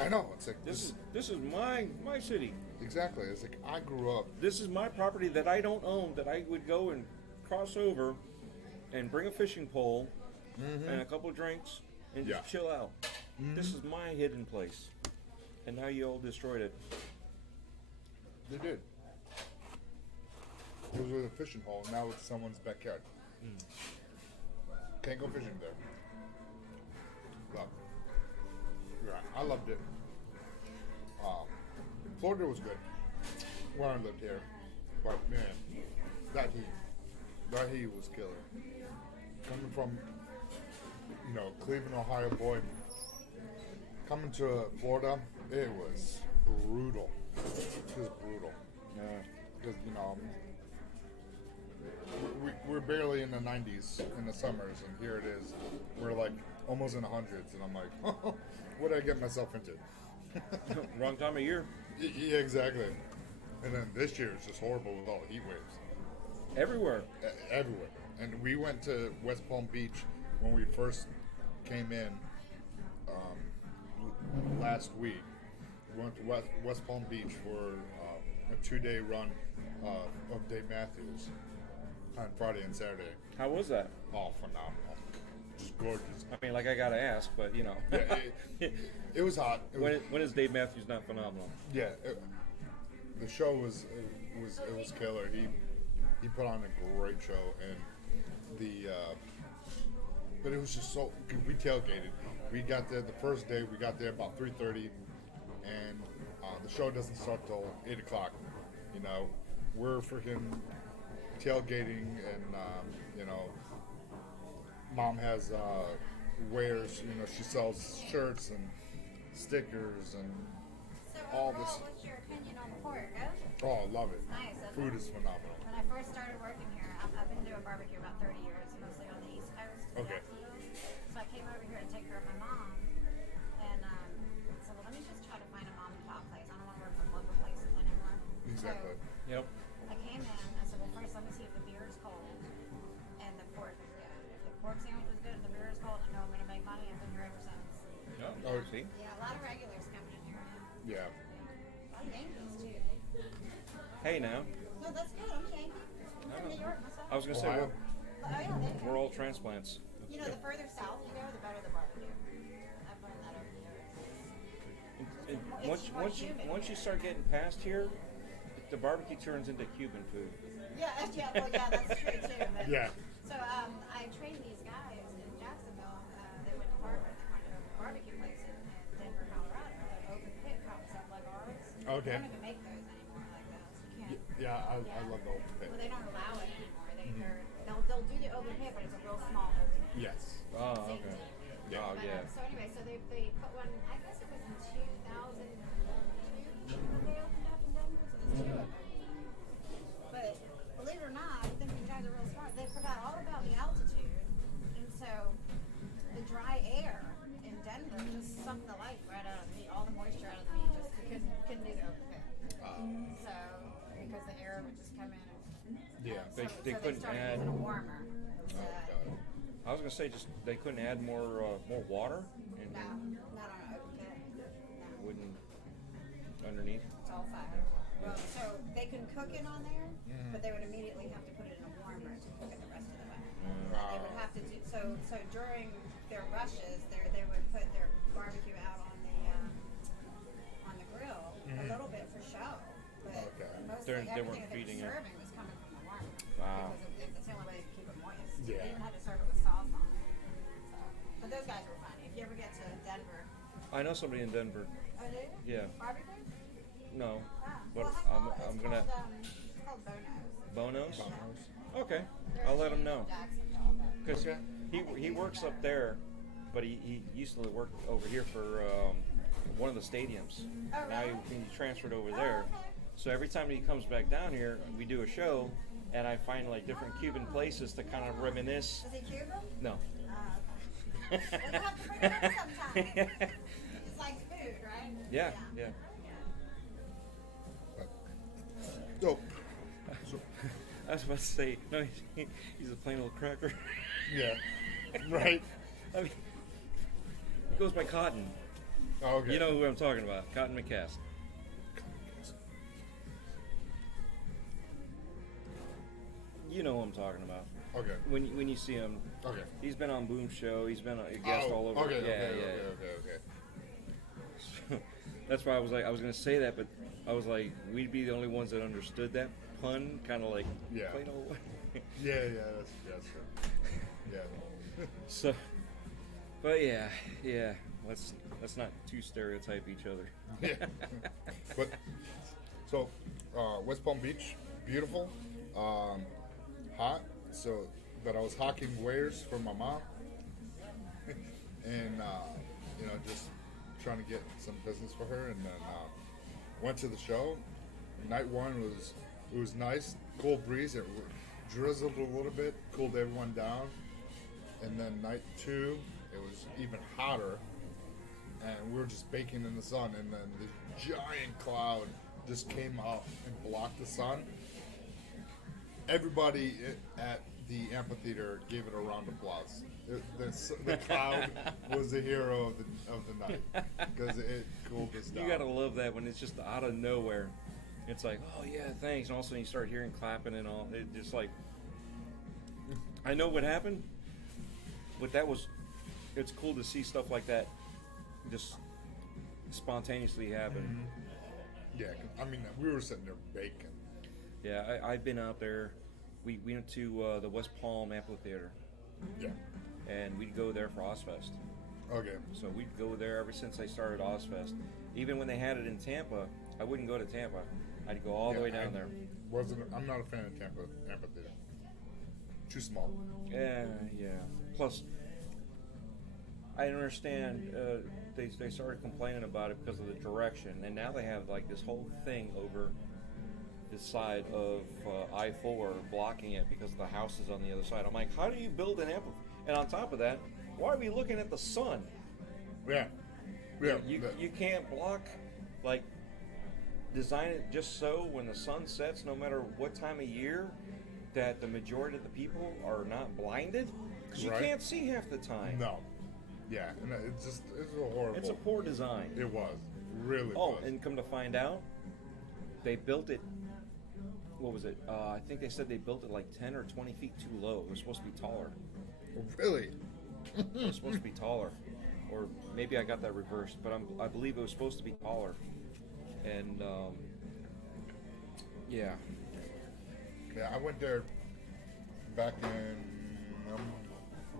I know it's like This is my city. exactly. It's like I grew up. This is my property that I don't own, that I would go and cross over and bring a fishing pole and a couple of drinks and just Yeah. chill out. This is my hidden place. And now you all destroyed it. They did. It was a fishing hole. Now it's someone's backyard. Can't go fishing there. But yeah, I loved it. Florida was good when I lived here, but man, that heat was killer. Coming from, Cleveland, Ohio boy, coming to Florida, it was brutal. It was brutal. Yeah. Because we're barely in the 90s in the summers, and here it is. We're like almost in the hundreds, and I'm like, what did I get myself into? Wrong time of year. Yeah, exactly. And then this year is just horrible with all the heat waves. Everywhere. Everywhere. And we went to West Palm Beach when we first came in last week. We went to West Palm Beach for a 2-day run of Dave Matthews on Friday and Saturday. How was that? Oh, phenomenal. Just gorgeous. I mean, like I gotta ask, but Yeah, it was hot. When is Dave Matthews not phenomenal? Yeah, the show was killer. He put on a great show, and but it was just so good. We tailgated. We got there the first day. We got there about 3:30, and the show doesn't start till 8 o'clock. We're freaking tailgating, and Mom has wares. She sells shirts and stickers and So all overall, this. what's your opinion on the pork? Good? Oh, I love it. Nice, isn't Food it? is phenomenal. When I first started working here, I've been doing barbecue about 30 years, mostly on the East Coast. in Okay. Jacksonville. So I came over here to take care of my mom, and so let me just try to find a mom and pop place. I don't want to work with local places anymore. Exactly. So Yep. I came in. I said, well, first let me see if the beer is cold and the pork is good. If the pork sandwich is good and the beer is cold, I know I'm going to make money. I've been here ever since. Oh, see? Yeah, a lot of regulars coming in here. Yeah. A lot of Yankees too. Hey, now. No, that's good. I'm a Yankee. I'm from New York myself. I was gonna say Ohio. Oh yeah, there you go. we're all transplants. The further south you go, the better the barbecue. I've learned that over the years. And It's more humid once you here. start getting past here, the barbecue turns into Cuban food. Yeah, that's true too. But, Yeah. So I trained these guys in Jacksonville. They went to Harvard. They wanted to open a barbecue place in Denver, Colorado. An open pit concept like ours. Okay. They don't even make those anymore like those. You can't. Yeah, I love the open pit. Well, they don't allow it anymore. They'll do the open pit, but it's a real small open pit. Yes. Oh, Safety. okay. Yeah. Oh, But, yeah. so anyway, so they put one. I guess it was in 2002 they opened up in Denver. So there's two of them. But believe it or not, I think these guys are real smart. They forgot all about the altitude, and so the dry air in Denver just sucked the life right out of the meat, all the moisture out of the meat. Just couldn't do the open pit. So because the air would just come in. Yeah. They couldn't started add. using a warmer. I was gonna say just they couldn't add more water and No, not on an open pit. No. wouldn't underneath. It's all fire. Well, so they can cook it on there, but they would immediately have to put it in a warmer to cook it the rest of the way. And they would have to do so during their rushes, they would put their barbecue out on the grill a little bit for show, but Okay. mostly They weren't everything that feeding they it. were serving was coming from the warmer. Wow. Because that's the only way to keep it moist. Yeah. They even had to serve it with sauce on it. So, but those guys were funny. If you ever get to Denver, I know somebody in Denver. oh, do you? Yeah. Barbecue? No. Ah, But well, I'm gonna it's called Bono's. Bonos. Okay. They're I'll let him in know. Jacksonville, but- Because he works up there, but he used to work over here for one of the stadiums. Oh, Now really? he transferred over there. okay. So every time he comes back down here, we do a show, and I find like different Cuban places to kind of reminisce. Is he Cuban? No. Well, you have to bring him in sometime. He just likes food, right? Yeah, yeah. So, so I was about to say, no, he's a plain old cracker. yeah. Right. I mean, he goes by Cotton. Oh, okay. You know who I'm talking about, Cotton McCast. You know who I'm talking about. Okay. When you see him, Okay. he's been on Boom's show. He's been a guest all over. Okay. yeah, Okay. yeah. Okay. That's why I was going to say that, but I was like, we'd be the only ones that understood that pun, kind of like Yeah. plain old. Yeah. That's true. Yeah. So, but yeah. Let's not too stereotype each other. Yeah. But so West Palm Beach, beautiful, hot. So, but I was hawking wares for my mom, and just trying to get some business for her. And then went to the show. Night one was nice, cool breeze. It drizzled a little bit, cooled everyone down. And then night two, it was even hotter. And we were just baking in the sun, and then this giant cloud just came up and blocked the sun. Everybody at the amphitheater gave it a round of applause. The cloud was the hero of the night because it cooled us down. You gotta love that when it's just out of nowhere. It's like, oh yeah, thanks, and all of a sudden you start hearing clapping and all. It just like, I know what happened, but it's cool to see stuff like that just spontaneously happen. Mm-hmm. Yeah, I mean, we were sitting there baking. Yeah, I've been out there. We went to the West Palm Amphitheater. Yeah. And we'd go there for Ozfest. Okay. So we'd go there ever since they started Ozfest. Even when they had it in Tampa, I wouldn't go to Tampa. I'd go all the way down there. I'm not a fan of Tampa Amphitheater. Too small. Yeah. Plus, I understand they started complaining about it because of the direction, and now they have like this whole thing over the side of I-4 blocking it because the house is on the other side. I'm like, how do you build an amphitheater? And on top of that, why are we looking at the sun? Yeah. You can't block, like, design it just so when the sun sets, no matter what time of year, that the majority of the people are not blinded? Because you can't see half the time. No. Yeah, and it's a horrible. It's a poor design. It was. Really was. Oh, and come to find out, they built it, what was it? I think they said they built it like 10 or 20 feet too low. It was supposed to be taller. Really? It was supposed to be taller. Or maybe I got that reversed, but I believe it was supposed to be taller. And, yeah. Yeah, I went there back in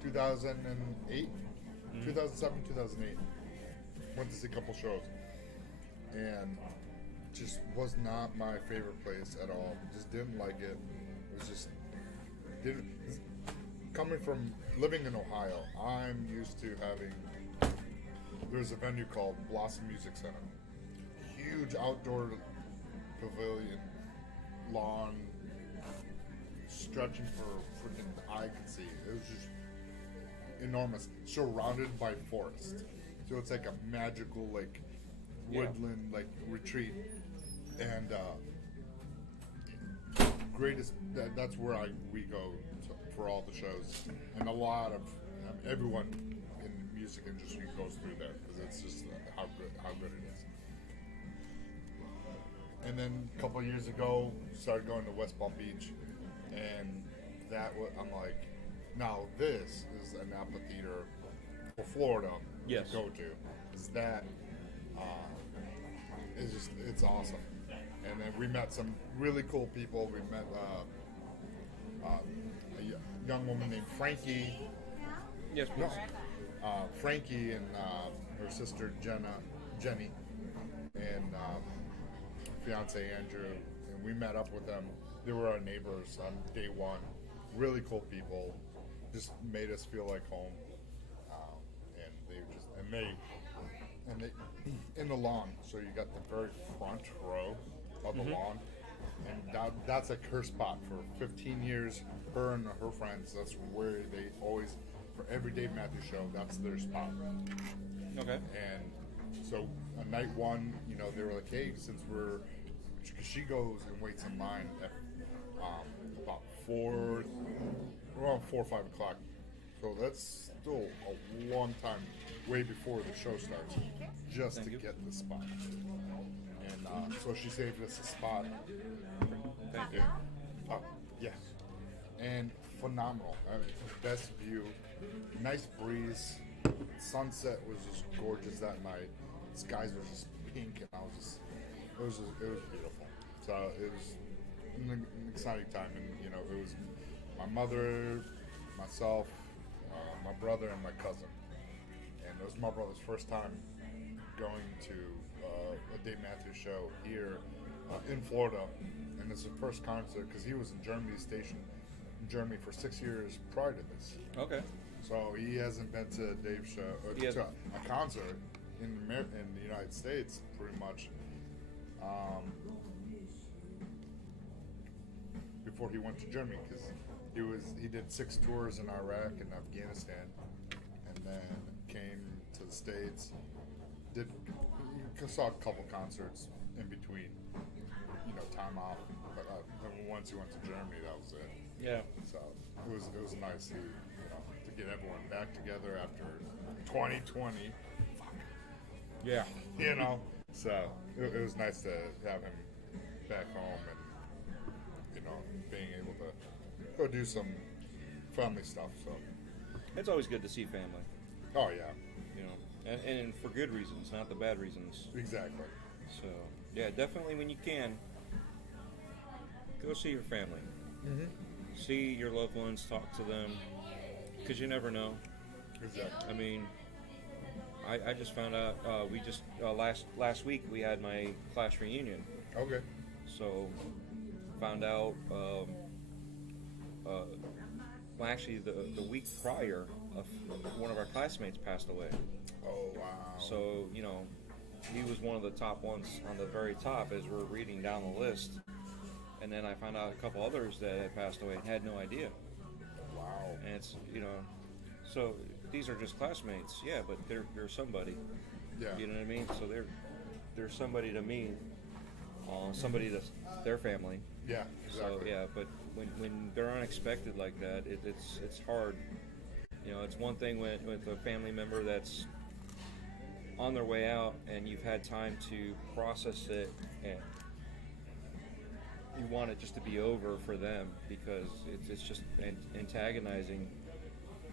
2008, 2007, 2008. Went to see a couple shows. And just was not my favorite place at all. Just didn't like it. It was just coming from living in Ohio, I'm used to having. There's a venue called Blossom Music Center, huge outdoor pavilion, lawn, stretching for freaking eye could see. It was just enormous, surrounded by forest. So it's like a magical like woodland like retreat, and greatest. That's where we go for all the shows, and a lot of everyone in the music industry goes through there because it's just how good it is. And then a couple of years ago, started going to West Palm Beach, and I'm like, now this is an amphitheater for Florida to go to. Is that it's awesome. And then we met some really cool people. We met a young woman named Frankie. Yes, please. Frankie and her sister Jenny, and fiance Andrew, and we met up with them. They were our neighbors on day one. Really cool people, just made us feel like home. And they in the lawn. So you got the very front row of the lawn, and that's like her spot for 15 years. Her and her friends. That's where they always, for every Dave Matthews show, that's their spot. Okay. And so on night one, they were like, hey, since because she goes and waits in line at about around 4 or 5 o'clock. So that's still a long time, way before the show starts, just to get the spot. And so she saved us a spot. Thank you. Oh, yes. And phenomenal. I mean, best view, nice breeze. Sunset was just gorgeous that night. Skies were just pink, and it was beautiful. So it was an exciting time, and it was my mother, myself, my brother and my cousin, and it was my brother's first time going to a Dave Matthews show here in Florida, and it's his first concert because he was in Germany, stationed in Germany for 6 years prior to this. Okay. So he hasn't been to a Dave show, to a concert in the United States, pretty much. Before he went to Germany, because he did 6 tours in Iraq and Afghanistan, and then came to the States. Saw a couple concerts in between, time off. But once he went to Germany, that was it. Yeah. So it was nice to get everyone back together after 2020. Yeah. So it was nice to have him back home and being able to go do some family stuff. So It's always good to see family. oh yeah, and for good reasons, not the bad reasons. exactly. So yeah, definitely when you can, go see your family. Mm-hmm. See your loved ones, talk to them, because you never know. Exactly. I mean, I just found out we just last week we had my class reunion. Okay. So found out well, actually the week prior, one of our classmates passed away. Oh wow. So he was one of the top ones on the very top as we're reading down the list. And then I found out a couple others that had passed away and had no idea. Wow. And it's so these are just classmates, yeah, but they're somebody. Yeah. You know what I mean? So they're somebody to me, somebody to their family. Yeah. Exactly. So yeah, but when they're unexpected like that, it's hard. It's one thing with a family member that's on their way out and you've had time to process it, and you want it just to be over for them because it's just antagonizing.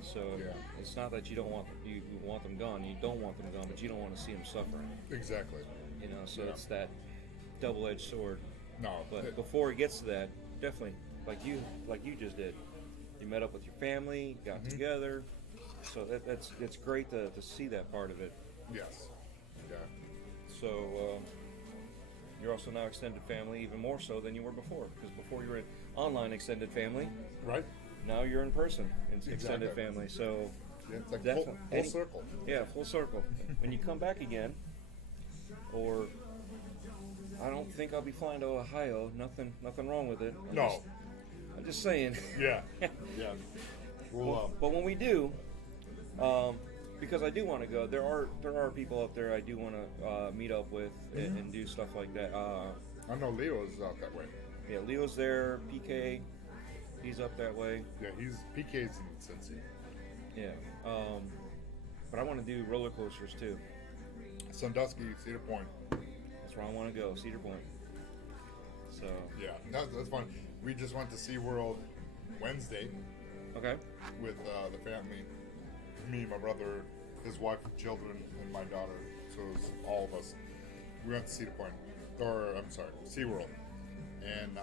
So Yeah. it's not that you want them gone. You don't want them gone, but you don't want to see them suffering. Exactly. So Yeah. it's that double-edged sword. No. But before it gets to that, definitely, like you just did, you met up with your family, got together. So it's great to see that part of it. Yes. Yeah. So you're also now extended family, even more so than you were before. Because before you were online extended family, Right. now you're in person extended Exactly. family. So Yeah, it's like Definitely. full circle. yeah, full circle. When you come back again, or I don't think I'll be flying to Ohio. Nothing wrong with it. I'm just saying. Yeah. Yeah. Well, But when we do, because I do want to go, there are people up there I do want to meet up with and do stuff like that. I know Leo's out that way. Yeah, Leo's there. PK, he's up that way. Yeah, PK's in Cincy. Yeah. But I want to do roller coasters too. Sandusky, Cedar Point. That's where I want to go, Cedar Point. So Yeah, that's fun. We just went to SeaWorld Wednesday okay. with the family. Me, my brother, his wife, children, and my daughter. So it was all of us. We went to Cedar Point, or I'm sorry, SeaWorld. And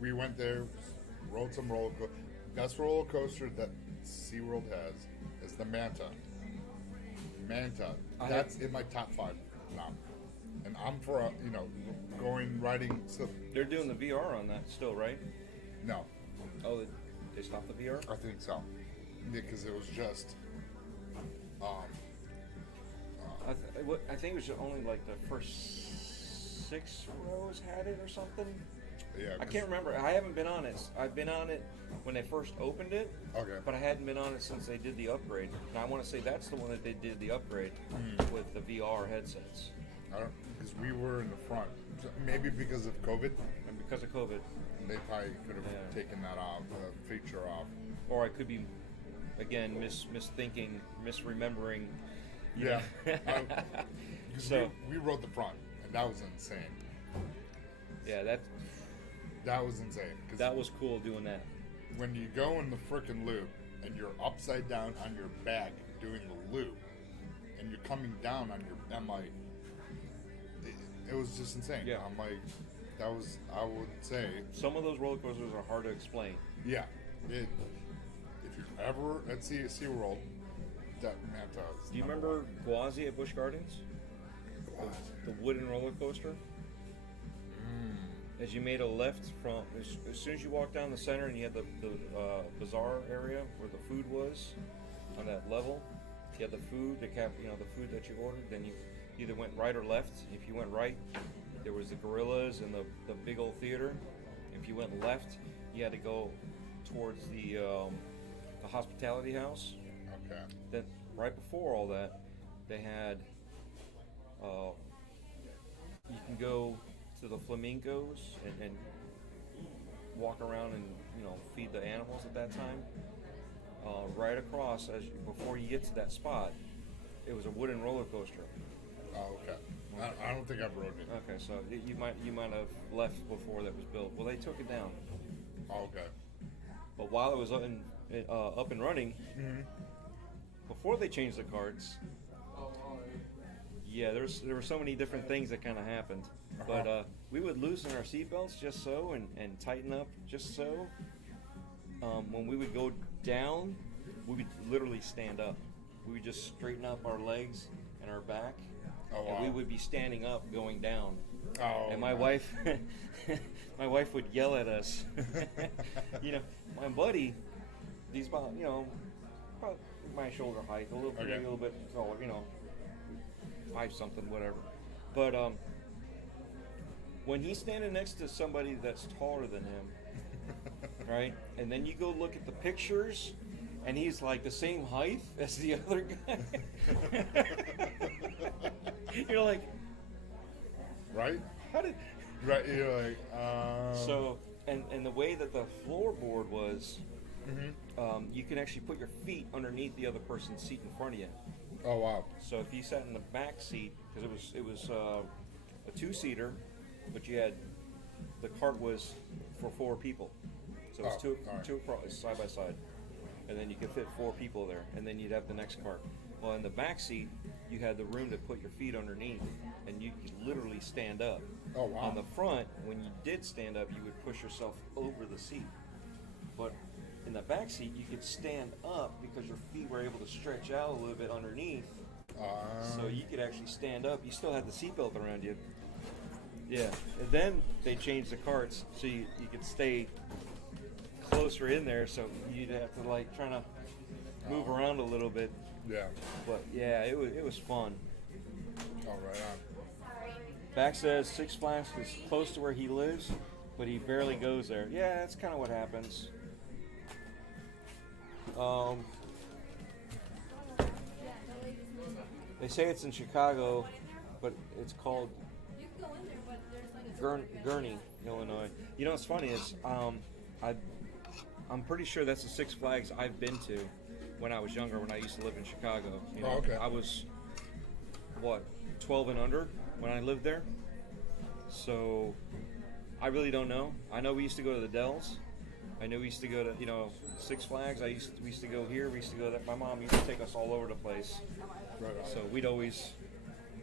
we went there, rode some roller coaster. Best roller coaster that SeaWorld has is the Manta. That's in my top 5 now. And I'm for riding. So They're doing the VR on that still, right? no, Oh, they stopped the VR? I think so, because it was just. I think it was only like the first 6 rows had it or something. Yeah, I can't remember. I haven't been on it. I've been on it when they first opened it, Okay. but I hadn't been on it since they did the upgrade. And I want to say that's the one that they did the upgrade with the VR headsets. I don't, because we were in the front. Maybe because of COVID, And because of COVID, they probably could have Yeah. taken that off, the feature off. or I could be, again, misthinking, misremembering. Yeah. So- we rode the front, and that was insane. Yeah, That was insane. 'Cause that was cool doing that. when you go in the frickin' loop and you're upside down on your back doing the loop, and you're coming down on your, I'm like, it was just insane. Yeah. I'm like, that was, I would say, Some of those roller coasters are hard to explain. yeah, If you're ever at SeaWorld, that Manta is. Do you remember Gwazi at Busch Gardens? The wooden roller coaster? As you made a left from, as soon as you walked down the center and you had the bazaar area where the food was on that level, you had the food, the food that you ordered, then you either went right or left. If you went right, there was the gorillas and the big old theater. If you went left, you had to go towards the hospitality house. Okay. Then right before all that, they had you can go to the flamingos and walk around and feed the animals at that time. Right across, before you get to that spot, it was a wooden roller coaster. Oh, okay. I don't think I've rode it. Okay, so you might have left before that was built. Well, they took it down. Oh, okay. But while it was up and running, before they changed the carts, yeah, there were so many different things that kind of happened. But we would loosen our seatbelts just so and tighten up just so. When we would go down, we would literally stand up. We would just straighten up our legs and our back, and we would be standing up going down. Oh, and my wife, my wife would yell at us. My buddy, he's about about my shoulder height, a little bit taller, 5-something, whatever. But when he's standing next to somebody that's taller than him, right? And then you go look at the pictures, and he's like the same height as the other guy. You're like, right? how did? Right. You're like, So, and the way that the floorboard was, you can actually put your feet underneath the other person's seat in front of you. Oh wow. So if you sat in the back seat, because it was a 2-seater, but you had the cart was for 4 people, so it was two across, side by side, and then you could fit 4 people there, and then you'd have the next cart. Well, in the back seat, you had the room to put your feet underneath, and you could literally stand up. Oh wow. On the front, when you did stand up, you would push yourself over the seat, but in the back seat, you could stand up because your feet were able to stretch out a little bit underneath. So you could actually stand up. You still had the seatbelt around you. Yeah. And then they changed the carts so you could stay closer in there. So you'd have to try to move around a little bit. Yeah. But yeah, it was fun. Oh, right on. Back says Six Flags is close to where he lives, but he barely goes there. Yeah, that's kind of what happens. They say it's in Chicago, but it's called Gurney, Illinois. You know what's funny is I'm pretty sure that's the Six Flags I've been to when I was younger, when I used to live in Chicago. Okay. I was 12 and under when I lived there. So I really don't know. I know we used to go to the Dells. I knew we used to go to, Six Flags. We used to go here. We used to go there. My mom used to take us all over the place. Right on. So we'd always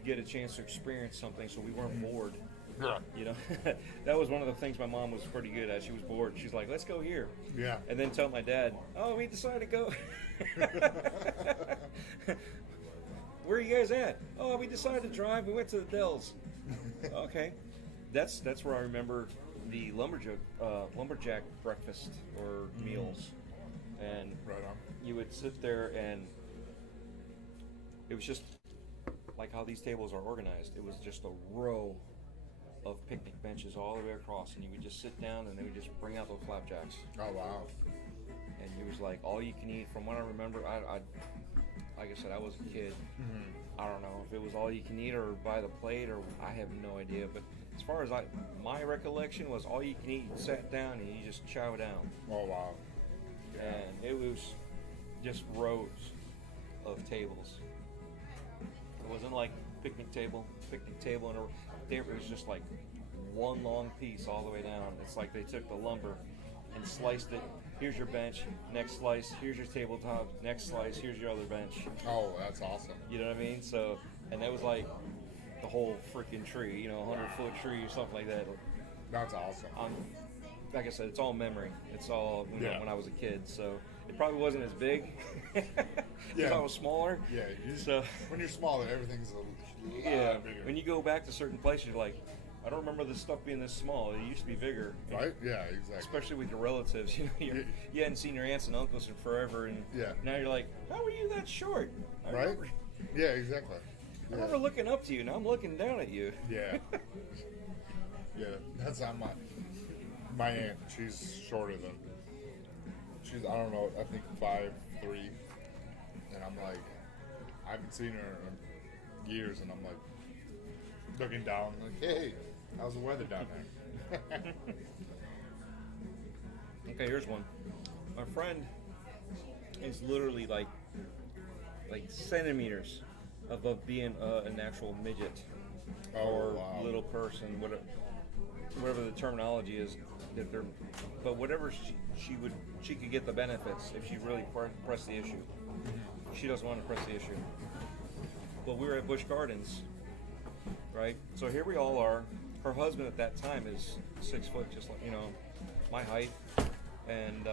get a chance to experience something, so we weren't bored. Yeah. That was one of the things my mom was pretty good at. She was bored. She's like, "Let's go here." Yeah. And then tell my dad, "Oh, we decided to go." Where are you guys at? Oh, we decided to drive. We went to the Dells. Okay, that's where I remember the lumberjack breakfast or meals, and Right on. you would sit there, and it was just like how these tables are organized. It was just a row of picnic benches all the way across, and you would just sit down, and they would just bring out those flapjacks. Oh wow. And it was like all you can eat. From what I remember, I like I said, I was a kid. I don't know if it was all you can eat or by the plate, or I have no idea. But as far as my recollection was, all you can eat. You sat down and you just chow down. Oh wow. Yeah. And it was just rows of tables. It wasn't like picnic table, and it was just like one long piece all the way down. It's like they took the lumber and sliced it. Here's your bench, next slice. Here's your tabletop, next slice. Here's your other bench. Oh, that's awesome. You know what I mean? So, and that was like the whole freaking tree, 100-foot tree or something like that. That's awesome. like I said, it's all memory. It's all Yeah. when I was a kid. So it probably wasn't as big because Yeah. I was smaller. Yeah. So when you're smaller, everything's a lot yeah, bigger. when you go back to certain places, you're like, I don't remember this stuff being this small. It used to be bigger. Right? Yeah, exactly. Especially with your relatives, you hadn't seen your aunts and uncles in forever, and Yeah. now you're like, how are you that short? I Right? remember, Yeah, exactly. I remember looking up to you. Now I'm looking down at you. Yeah. Yeah, that's not my aunt. She's shorter than. She's, I don't know, I think 5'3", and I'm like, I haven't seen her in years, and I'm like looking down, like, hey, how's the weather down there? Okay, here's one. My friend is literally like centimeters above being an actual midget or wow. little person, whatever the terminology is that they're. But whatever she could get the benefits if she really pressed the issue. She doesn't want to press the issue. But we were at Busch Gardens, right? So here we all are. Her husband at that time is 6 foot, just like my height, and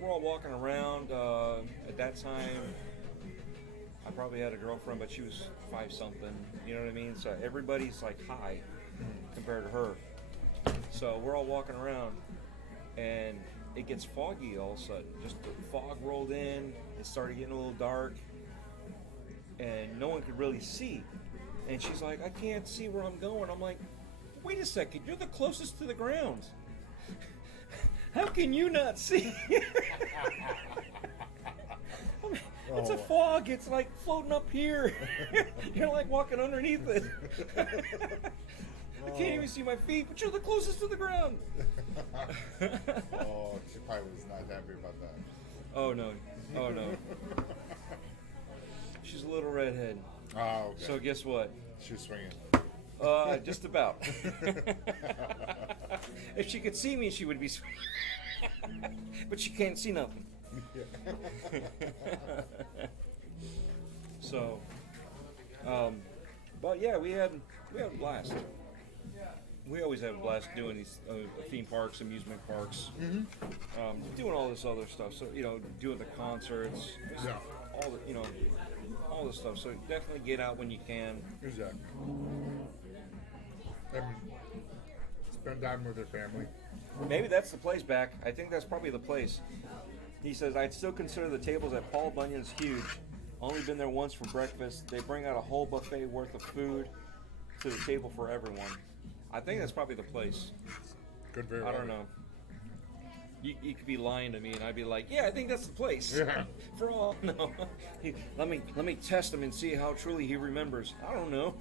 we're all walking around. At that time, I probably had a girlfriend, but she was 5 something. You know what I mean? So everybody's like high compared to her. So we're all walking around, and it gets foggy all of a sudden. Just the fog rolled in. It started getting a little dark, and no one could really see. And she's like, I can't see where I'm going. I'm like, wait a second, you're the closest to the ground. How can you not see? It's a fog. It's like floating up here. You're like walking underneath it. I can't even see my feet, but you're the closest to the ground. Oh, she probably was not happy about that. Oh no. She's a little redhead. Oh, okay. So guess what? She's swinging. Just about. If she could see me, she would be swinging. But she can't see nothing. So, but yeah, we had a blast. We always have a blast doing these theme parks, amusement parks, doing all this other stuff. So doing the concerts, Yeah. all the all this stuff. So definitely get out when you can. Exactly. And spend time with her family. Maybe that's the place back. I think that's probably the place. He says, I'd still consider the tables at Paul Bunyan's huge. Only been there once for breakfast. They bring out a whole buffet worth of food to the table for everyone. I think that's probably the place. Good very I don't know. You could be lying to me, and I'd be like, yeah, I think that's the place. Yeah. For all no. Let me test him and see how truly he remembers. I don't know.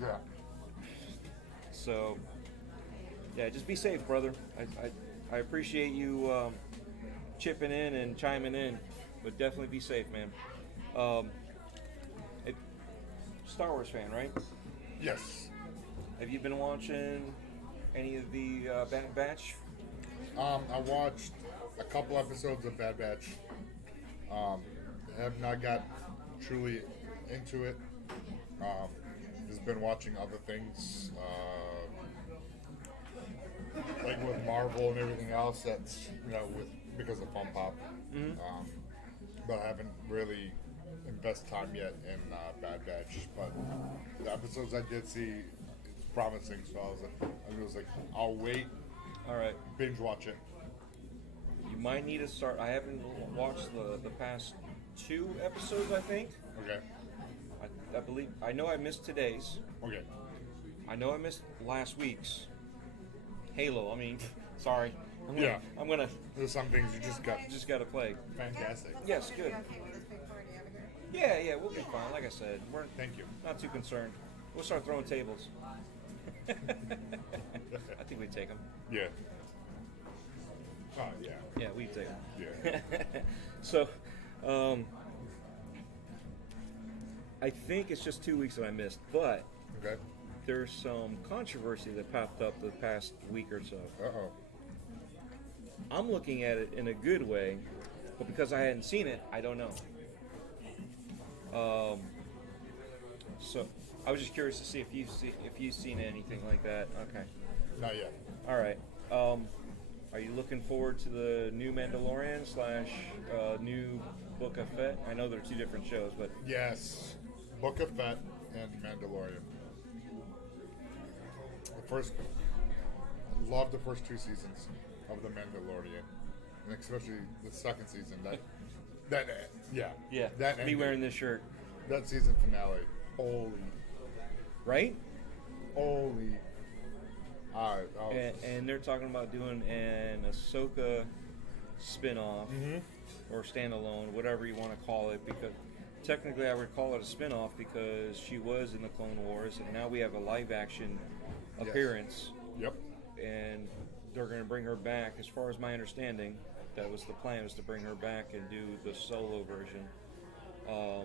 Yeah. So, yeah, just be safe, brother. I appreciate you chipping in and chiming in, but definitely be safe, man. Star Wars fan, right? Yes. Have you been watching any of the Bad Batch? I watched a couple episodes of Bad Batch. Have not got truly into it. Just been watching other things, like with Marvel and everything else. That's because of Fun Pop. But I haven't really invested time yet in Bad Batch. But the episodes I did see, it's promising. So I was like, I'll wait. All right. Binge watch it. You might need to start. I haven't watched the past 2 episodes, I think. Okay. I believe. I know I missed today's. Okay. I know I missed last week's. Halo. I mean, sorry. I'm gonna There's some things you just got to play. fantastic. Yes, Are good. you okay with this big party over here? Yeah, we'll be fine. Like I said, we're Thank you. not too concerned. We'll start throwing tables. I think we take them. Yeah. Oh yeah. Yeah, we take them. Yeah. So, I think it's just 2 weeks that I missed, but Okay. there's some controversy that popped up the past week or so. Uh-oh. I'm looking at it in a good way, but because I hadn't seen it, I don't know. So I was just curious to see if you've seen anything like that. Okay. Not yet. All right. Are you looking forward to the new Mandalorian / new Book of Fett? I know they're two different shows, but Yes, Book of Fett and Mandalorian. Love the first 2 seasons of the Mandalorian, and especially the second season. yeah, that me ending, wearing this shirt, that season finale. Holy, right? holy. And they're talking about doing an Ahsoka spin-off or standalone, whatever you want to call it, because technically I would call it a spin-off because she was in the Clone Wars, and now we have a live-action appearance, Yep. and they're going to bring her back. As far as my understanding, that was the plan, was to bring her back and do the solo version, or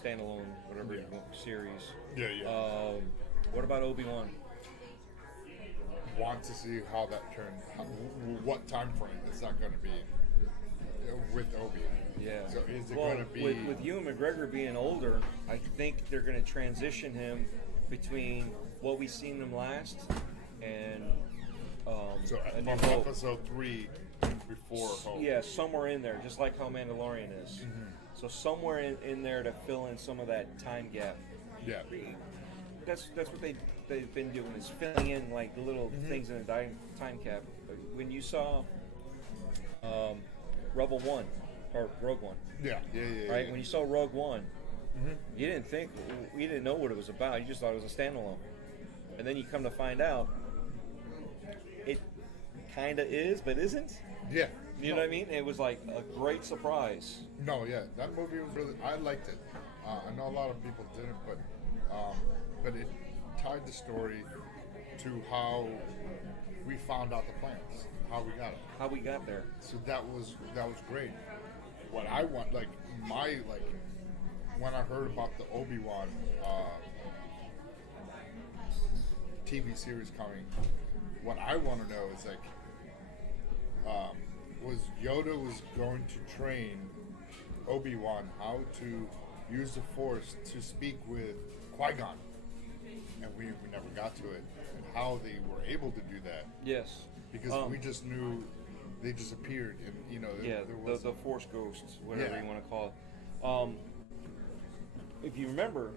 standalone, whatever you want, series. Yeah. What about Obi-Wan? Want to see how that turns. What time frame it's not going to be with Obi. Yeah. So is it well, going to be with Ewan McGregor being older? I think they're going to transition him between what we seen him last and so A New from Hope. episode 3 before Hope? Yeah, somewhere in there, just like how Mandalorian is. So somewhere in there to fill in some of that time gap. Yeah. That's what they've been doing, is filling in like little things in the time cap. When you saw Rebel One or Rogue One, Yeah. right? When you saw Rogue One, you didn't know what it was about. You just thought it was a standalone, and then you come to find out it kind of is, but isn't. Yeah. You know what I mean? It was like a great surprise. No, yeah, that movie was really. I liked it. I know a lot of people didn't, but it tied the story to how we found out the plans, how we got it. How we got there. So that was great. What I want, when I heard about the Obi-Wan TV series coming, what I want to know is was Yoda was going to train Obi-Wan how to use the Force to speak with Qui-Gon, and we never got to it, and how they were able to do that. Yes. Because we just knew they just appeared, and there was the Force ghosts, whatever Yeah. you want to call it. If you remember,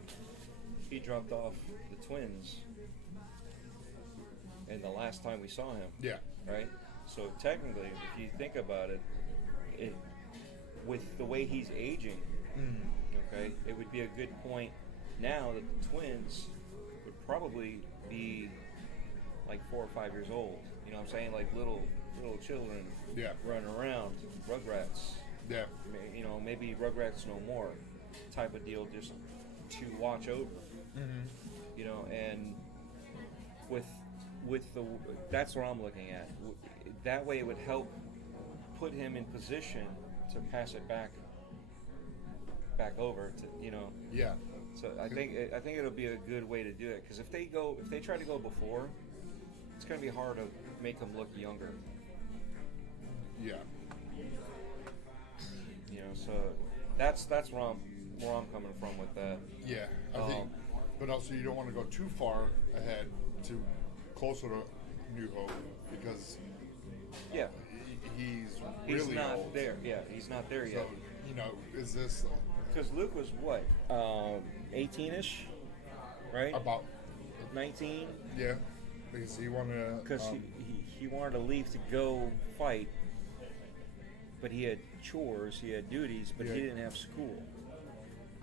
he dropped off the twins, and the last time we saw him, yeah. right? So technically, if you think about it, with the way he's aging, okay, it would be a good point now that the twins would probably be like 4 or 5 years old. You know what I'm saying? Like little children Yeah. running around, Rugrats. Yeah. Maybe Rugrats no more type of deal, just to watch over. And with the that's what I'm looking at. That way, it would help put him in position to pass it back over to Yeah. So I think it'll be a good way to do it, because if they try to go before, it's going to be hard to make them look younger. Yeah. So that's where I'm coming from with that. Yeah. I think, but also you don't want to go too far ahead to closer to New Hope, because Yeah, he's he's really not old. there. Yeah, he's not there So yet. is this Because Luke was what, 18ish, right? about 19. yeah? Because he wanted Because he wanted to leave to go fight, but he had chores, he had duties, but Yeah. he didn't have school.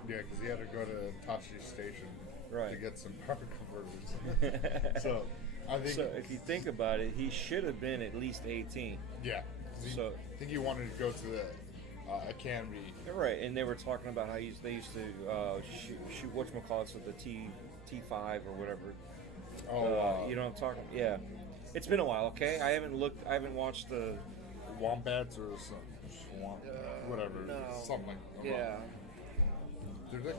because he had to go to Tashi Station to Right. get some power converters. So I think So if you think about it, he should have been at least 18. yeah. 'Cause So- I think he wanted to go to the academy. Right, and they were talking about how they used to shoot whatchamacallits with the T5 or whatever. You know what I'm talking? Yeah. It's been a while, okay? I haven't watched the... Wombats or some swamp, whatever, no. something like that. Yeah. They're like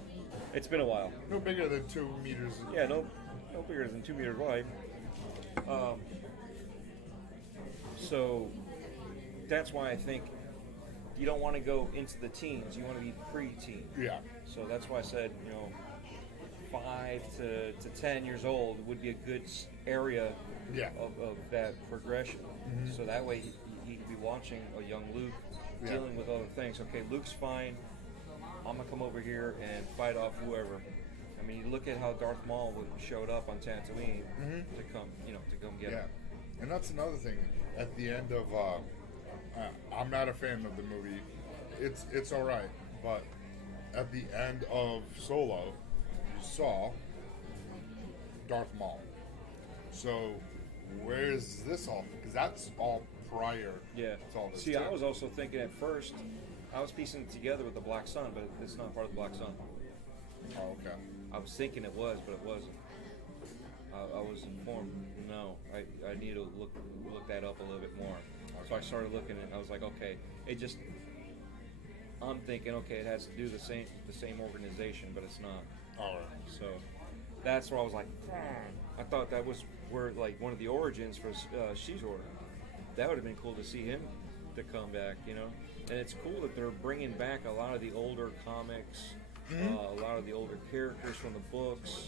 It's been a while. no bigger than 2 meters. Yeah, no bigger than 2 meters wide. So that's why I think you don't want to go into the teens. You want to be pre-teen. Yeah. So that's why I said, 5 to 10 years old would be a good area Yeah. of that progression. So that way he could be watching a young Luke dealing with other things. Okay, Luke's fine. I'm gonna come over here and fight off whoever. I mean, you look at how Darth Maul showed up on Tatooine to come get Yeah, him. and that's another thing. At the end of, I'm not a fan of the movie. It's all right, but at the end of Solo, you saw Darth Maul. So where's this all? Because that's all prior. Yeah. To all this See, too. I was also thinking at first, I was piecing it together with the Black Sun, but it's not part of the Black Sun. Oh, okay. I was thinking it was, but it wasn't. I was informed, no, I need to look that up a little bit more. So I started looking and I was like, okay, I'm thinking, okay, it has to do the same organization, but it's not. All right. So that's where I was like, I thought that was where like one of the origins for Shizor. That would have been cool to see him to come back, you know. And it's cool that they're bringing back a lot of the older comics, a lot of the older characters from the books.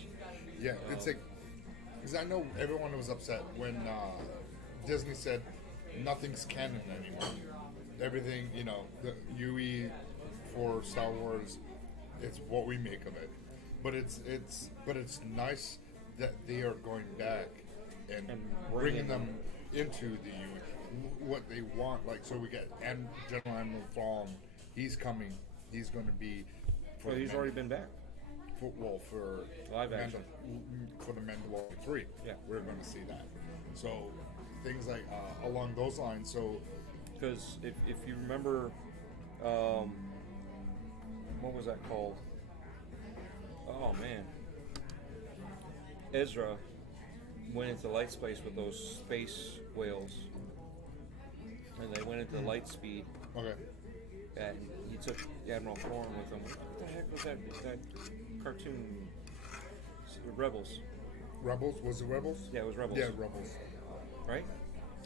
Yeah, it's like, because I know everyone was upset when Disney said nothing's canon anymore. Everything, you know, the UE for Star Wars, it's what we make of it. But it's nice that they are going back and bringing them into the UE, what they want. Like, so we get General Admiral Thrawn. He's coming. He's going to be. Well, he's already been back. For Live action. For the Mandalorian 3. Yeah. We're going to see that. So things like along those lines. So Because if you remember, what was that called? Oh man, Ezra went into light space with those space whales, and they went into light speed, okay, and he took Admiral Thrawn with him. What the heck was that cartoon? Rebels. Rebels, was it Rebels? Yeah, it was Rebels. Yeah, Rebels. Right?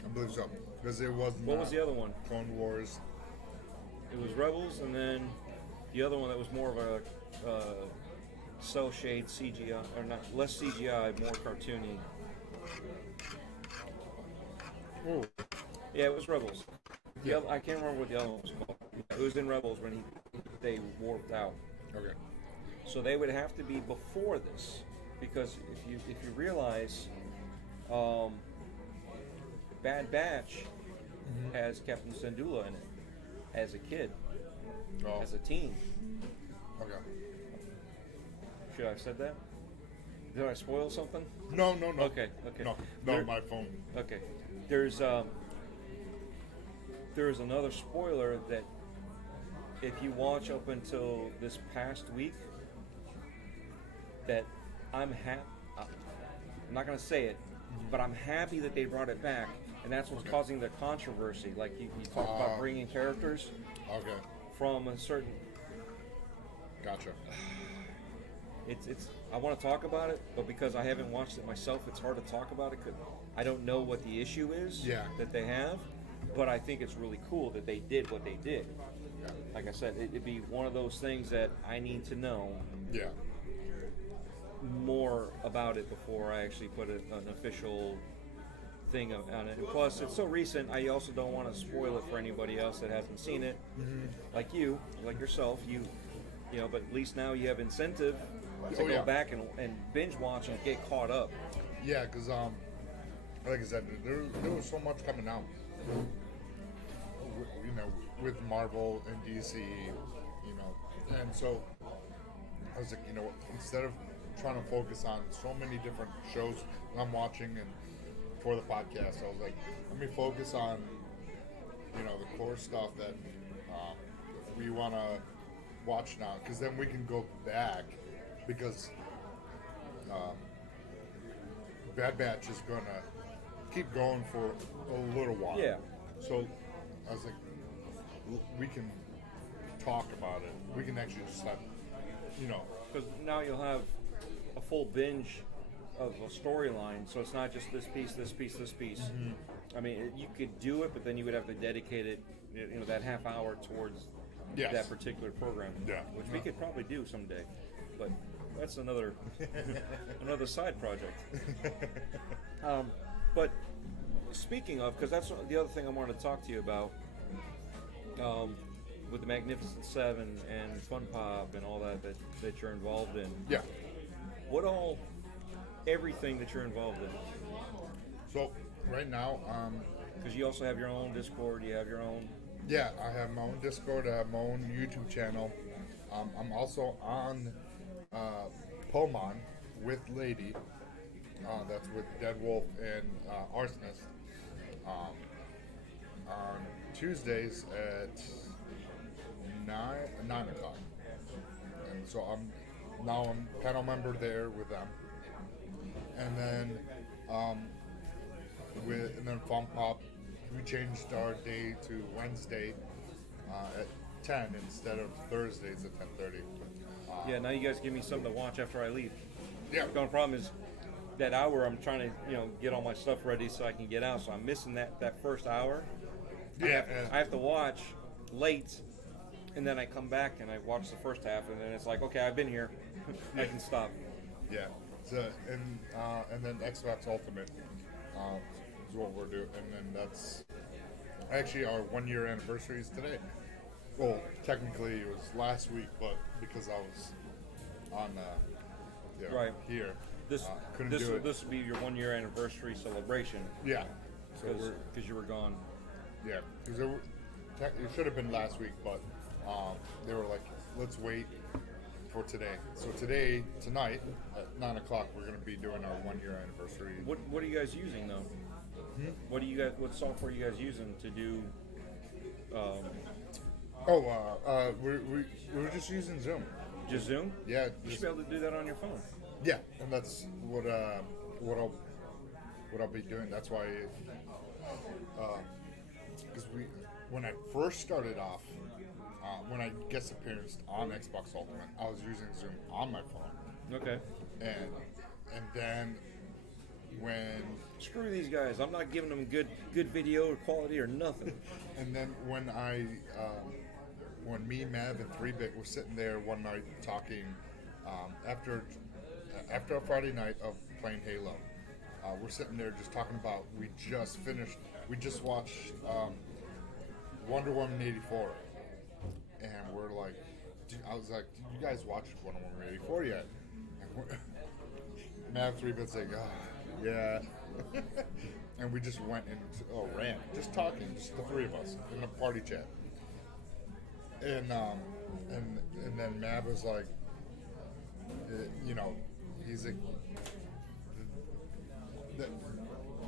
I believe so, because it was. What was the other one? Clone Wars. It was Rebels, and then the other one that was more of a cell shade CGI, or not less CGI, more cartoony. Oh, Yeah, it was Rebels. Yeah. I can't remember what the other one was called. It was in Rebels when they warped out. okay. So they would have to be before this, because if you realize, Bad Batch has Captain Syndulla in it as a kid, Oh, as a teen. okay. Should I have said that? Did I spoil something? No. Okay. No, There- my phone. Okay. There's another spoiler that if you watch up until this past week, that I'm not going to say it, but I'm happy that they brought it back, and that's what's causing the controversy. Like you talk about bringing characters Okay, from a certain. gotcha. It's. I want to talk about it, but because I haven't watched it myself, it's hard to talk about it because I don't know what the issue is that they have. But I think it's really cool that they did what they did. Yeah. Like I said, it'd be one of those things that I need to know Yeah. more about it before I actually put an official thing on it. And plus, it's so recent, I also don't want to spoil it for anybody else that hasn't seen it. Like yourself, you know, but at least now you have incentive to go back and binge watch and get caught up. Yeah, because like I said, there was so much coming out. You know, with Marvel and DC, you know, and so I was like, you know, instead of trying to focus on so many different shows I'm watching and for the podcast, I was like, let me focus on, you know, the core stuff that we want to watch now, because then we can go back, because Bad Batch is gonna keep going for a little while. Yeah. So I was like, we can talk about it. We can actually just have, you know. Because now you'll have a full binge of a storyline, so it's not just this piece, this piece, this piece. I mean, you could do it, but then you would have to dedicate it, you know, that half hour towards Yes. that particular program. Yeah. Which we could probably do someday. but that's another another side project. But speaking of, because that's the other thing I wanted to talk to you about, with the Magnificent Seven and Fun Pop and all that you're involved in. Yeah. What all, everything that you're involved in? So right now, Because you also have your own Discord, you have your own. yeah, I have my own Discord, I have my own YouTube channel. I'm also on Pomon with Lady. That's with Dead Wolf and Arsonist. On Tuesdays at 9 o'clock. And so I'm panel member there with them. And then and then Fun Pop, we changed our day to Wednesday at 10 instead of Thursdays at 10:30. Yeah, now you guys give me something to watch after I leave. Yeah. The only problem is that hour I'm trying to, get all my stuff ready so I can get out. So I'm missing that first hour. Yeah. I have to watch late, and then I come back and I watch the first half, and then it's like, okay, I've been here. I can stop. Yeah. So and then Xbox Ultimate is what we're doing, and then that's actually our 1-year anniversary is today. Well, technically it was last week, but because I was on Right. here, This couldn't do it. This will be your 1-year anniversary celebration Yeah. So because you were gone. yeah, because it should have been last week, but they were like, let's wait for today. So tonight at 9 o'clock, we're going to be doing our 1-year anniversary. What are you guys using though? What software are you guys using to do? We're just using Zoom. Just Zoom? Yeah, You should be able to do that on your phone. yeah, and that's what I'll be doing. That's why, because when I first started off, when I guest appearance on Xbox Ultimate, I was using Zoom on my phone, Okay. and then when Screw these guys. I'm not giving them good video or quality or nothing. And then when me, Mav, and 3-Bit were sitting there one night talking, after a Friday night of playing Halo, we're sitting there just talking about, we just watched Wonder Woman 84. And we're like, I was like, did you guys watch Wonder Woman 84 yet? And Mav, 3-Bit's like, yeah. And we just went into rant, just talking, just the three of us in a party chat. And then Mav was like, he's like,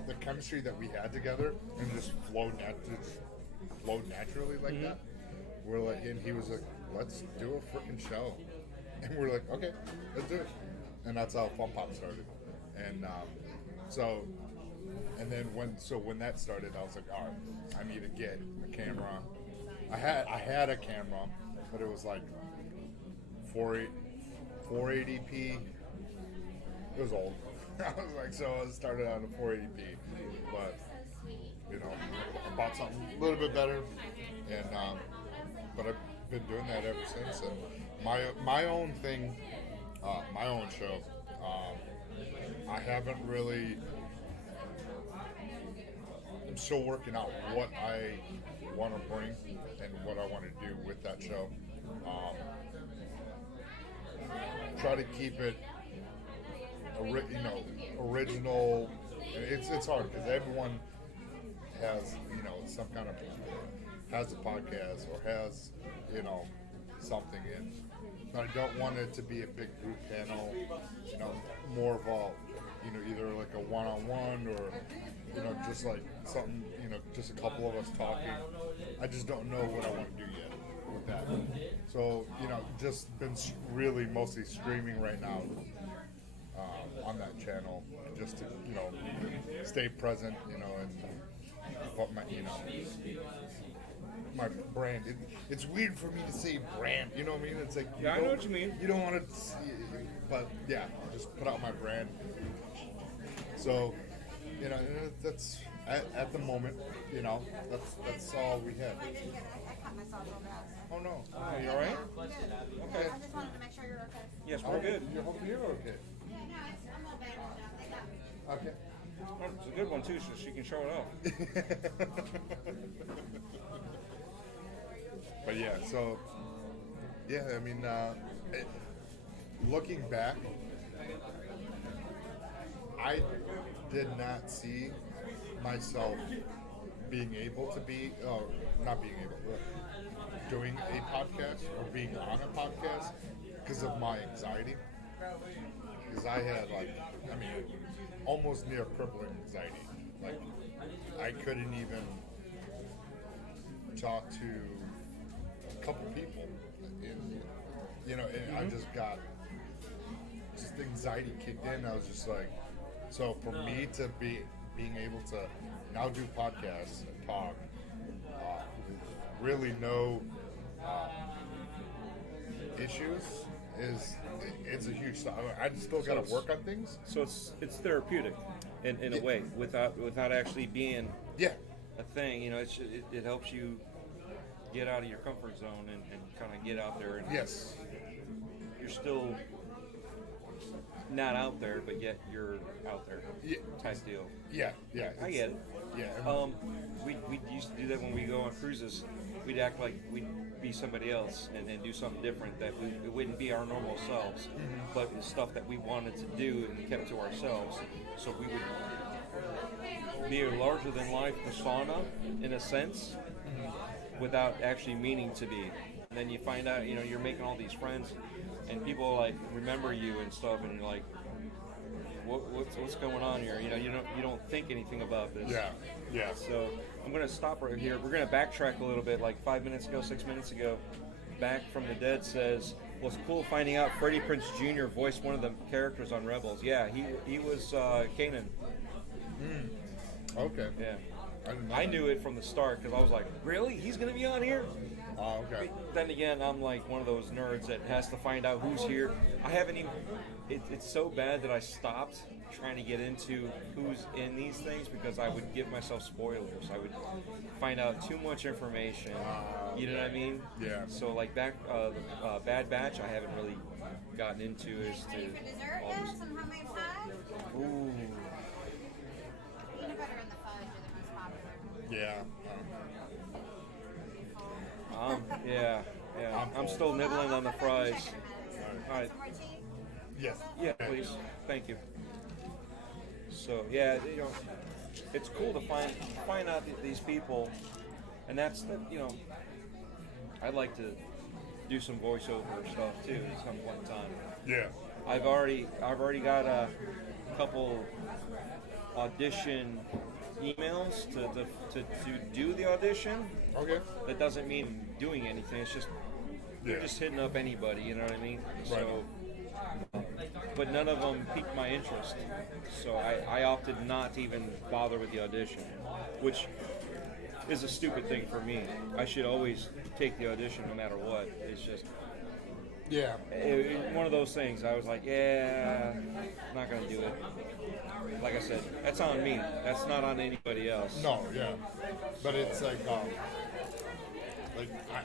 the chemistry that we had together and just flowed naturally like that. We're like, and he was like, let's do a freaking show. And we're like, okay, let's do it. And that's how Fun Pop started. And when that started, I was like, all right, I need to get a camera. I had a camera, but it was like 480p. It was old. I was like, so I started out at 480p, but I bought something a little bit better, and but I've been doing that ever since. And my own thing, my own show. I haven't really. I'm still working out what I want to bring and what I want to do with that show. Try to keep it, original. It's hard because everyone has, some kind of has a podcast or has, something in. But I don't want it to be a big group panel. More of a, either like a one-on-one or, just like something, just a couple of us talking. I just don't know what I want to do yet with that. So, just been really mostly streaming right now on that channel, just to, stay present, and put my, my brand. It's weird for me to say brand, you know what I mean? It's like, I know what you mean. You don't want to, but yeah, just put out my brand. So, that's at the moment, that's all we have. I cut myself off real bad. Oh no. Oh, you all right? Good. Okay. I just wanted to make sure you're okay. Yes, we're good. You hope you're okay. Yeah, no, I'm all bandaged up. They got me. Okay. Oh, it's a good one too, so she can show it off. But yeah, so yeah, I mean, looking back, I did not see myself being able to be, not being able, but doing a podcast or being on a podcast because of my anxiety. Because I had almost near crippling anxiety. Like, I couldn't even talk to a couple people, and I just got, anxiety kicked in. I was just like, so for me to being able to now do podcasts and talk, really no issues it's a huge stuff. I still got to work on things. So it's therapeutic in a way without actually being a thing. It helps you get out of your comfort zone and kind of get out there. And Yes. You're still not out there, but yet you're out there. Yeah. Type deal. Yeah. I get it. Yeah. We used to do that when we go on cruises. We'd act like we'd be somebody else and do something different that it wouldn't be our normal selves, but it's stuff that we wanted to do and kept to ourselves. So we would be a larger than life persona in a sense, without actually meaning to be. And then you find out, you're making all these friends, and people like remember you and stuff, and you're like, what's going on here? You don't think anything about this. Yeah. So I'm going to stop right here. We're going to backtrack a little bit. Like 6 minutes ago, Back from the Dead says, well, it's cool finding out Freddie Prinze Jr. voiced one of the characters on Rebels. Yeah, he was Kanan. Okay. Yeah. I I knew it from the start because I was like, really? He's going to be on here? Oh, okay. Then again, I'm like one of those nerds that has to find out who's here. I haven't even... It's so bad that I stopped trying to get into who's in these things because I would give myself spoilers. I would find out too much information. You know what I mean? Yeah. So like Bad Batch, I haven't really gotten into as to Ready for dessert all yet? this. Some homemade pie? Ooh. Peanut butter and the fudge are the most popular. Yeah. Yeah. I'm still nibbling on the fries. All right. Some more tea? Yes. Yeah, please. Thank you. So yeah, it's cool to find out these people, and that's I'd like to do some voiceover stuff too at some point in time. Yeah. I've already got a couple audition emails to do the audition. Okay. That doesn't mean doing anything. It's just you're just hitting up anybody. You know what I mean? Right. So. But none of them piqued my interest, so I opted not to even bother with the audition, which is a stupid thing for me. I should always take the audition no matter what. It's just one of those things. I was like, not gonna do it. Like I said, that's on me. That's not on anybody else. No, yeah. But it's like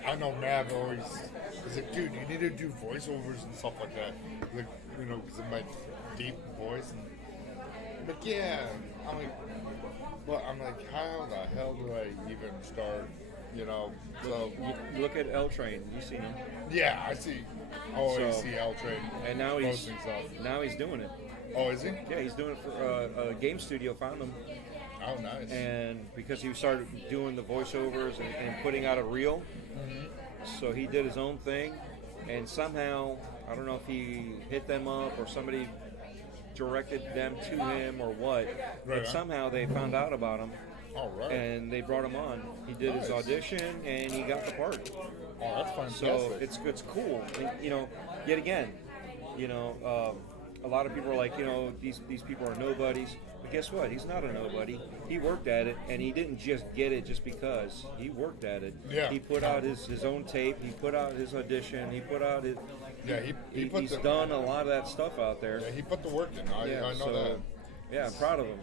I know Mav always is like, dude, you need to do voiceovers and stuff like that. Like, because of my deep voice. And, but yeah, I'm like, how the hell do I even start? So You look at L Train. You seen him? yeah, I see. Always So- see L Train. And now posting stuff. now he's doing it. Oh, is he? Yeah, he's doing it for a game studio. Found him. Oh, nice. And because he started doing the voiceovers and putting out a reel, so he did his own thing, and somehow, I don't know if he hit them up or somebody directed them to him or what, but Right. somehow they found out about him, All right. and they brought him on. He did his Nice. audition, and he got the part. Oh, that's fantastic. So it's cool. And, yet again, a lot of people are like, these people are nobodies. But guess what? He's not a nobody. He worked at it, and he didn't just get it just because. He worked at it. Yeah. He put out his own tape. He put out his audition. He put out his... Yeah, he put he's the, done a lot of that stuff out there. Yeah, he put the work in. I know so, that. yeah, I'm proud of him.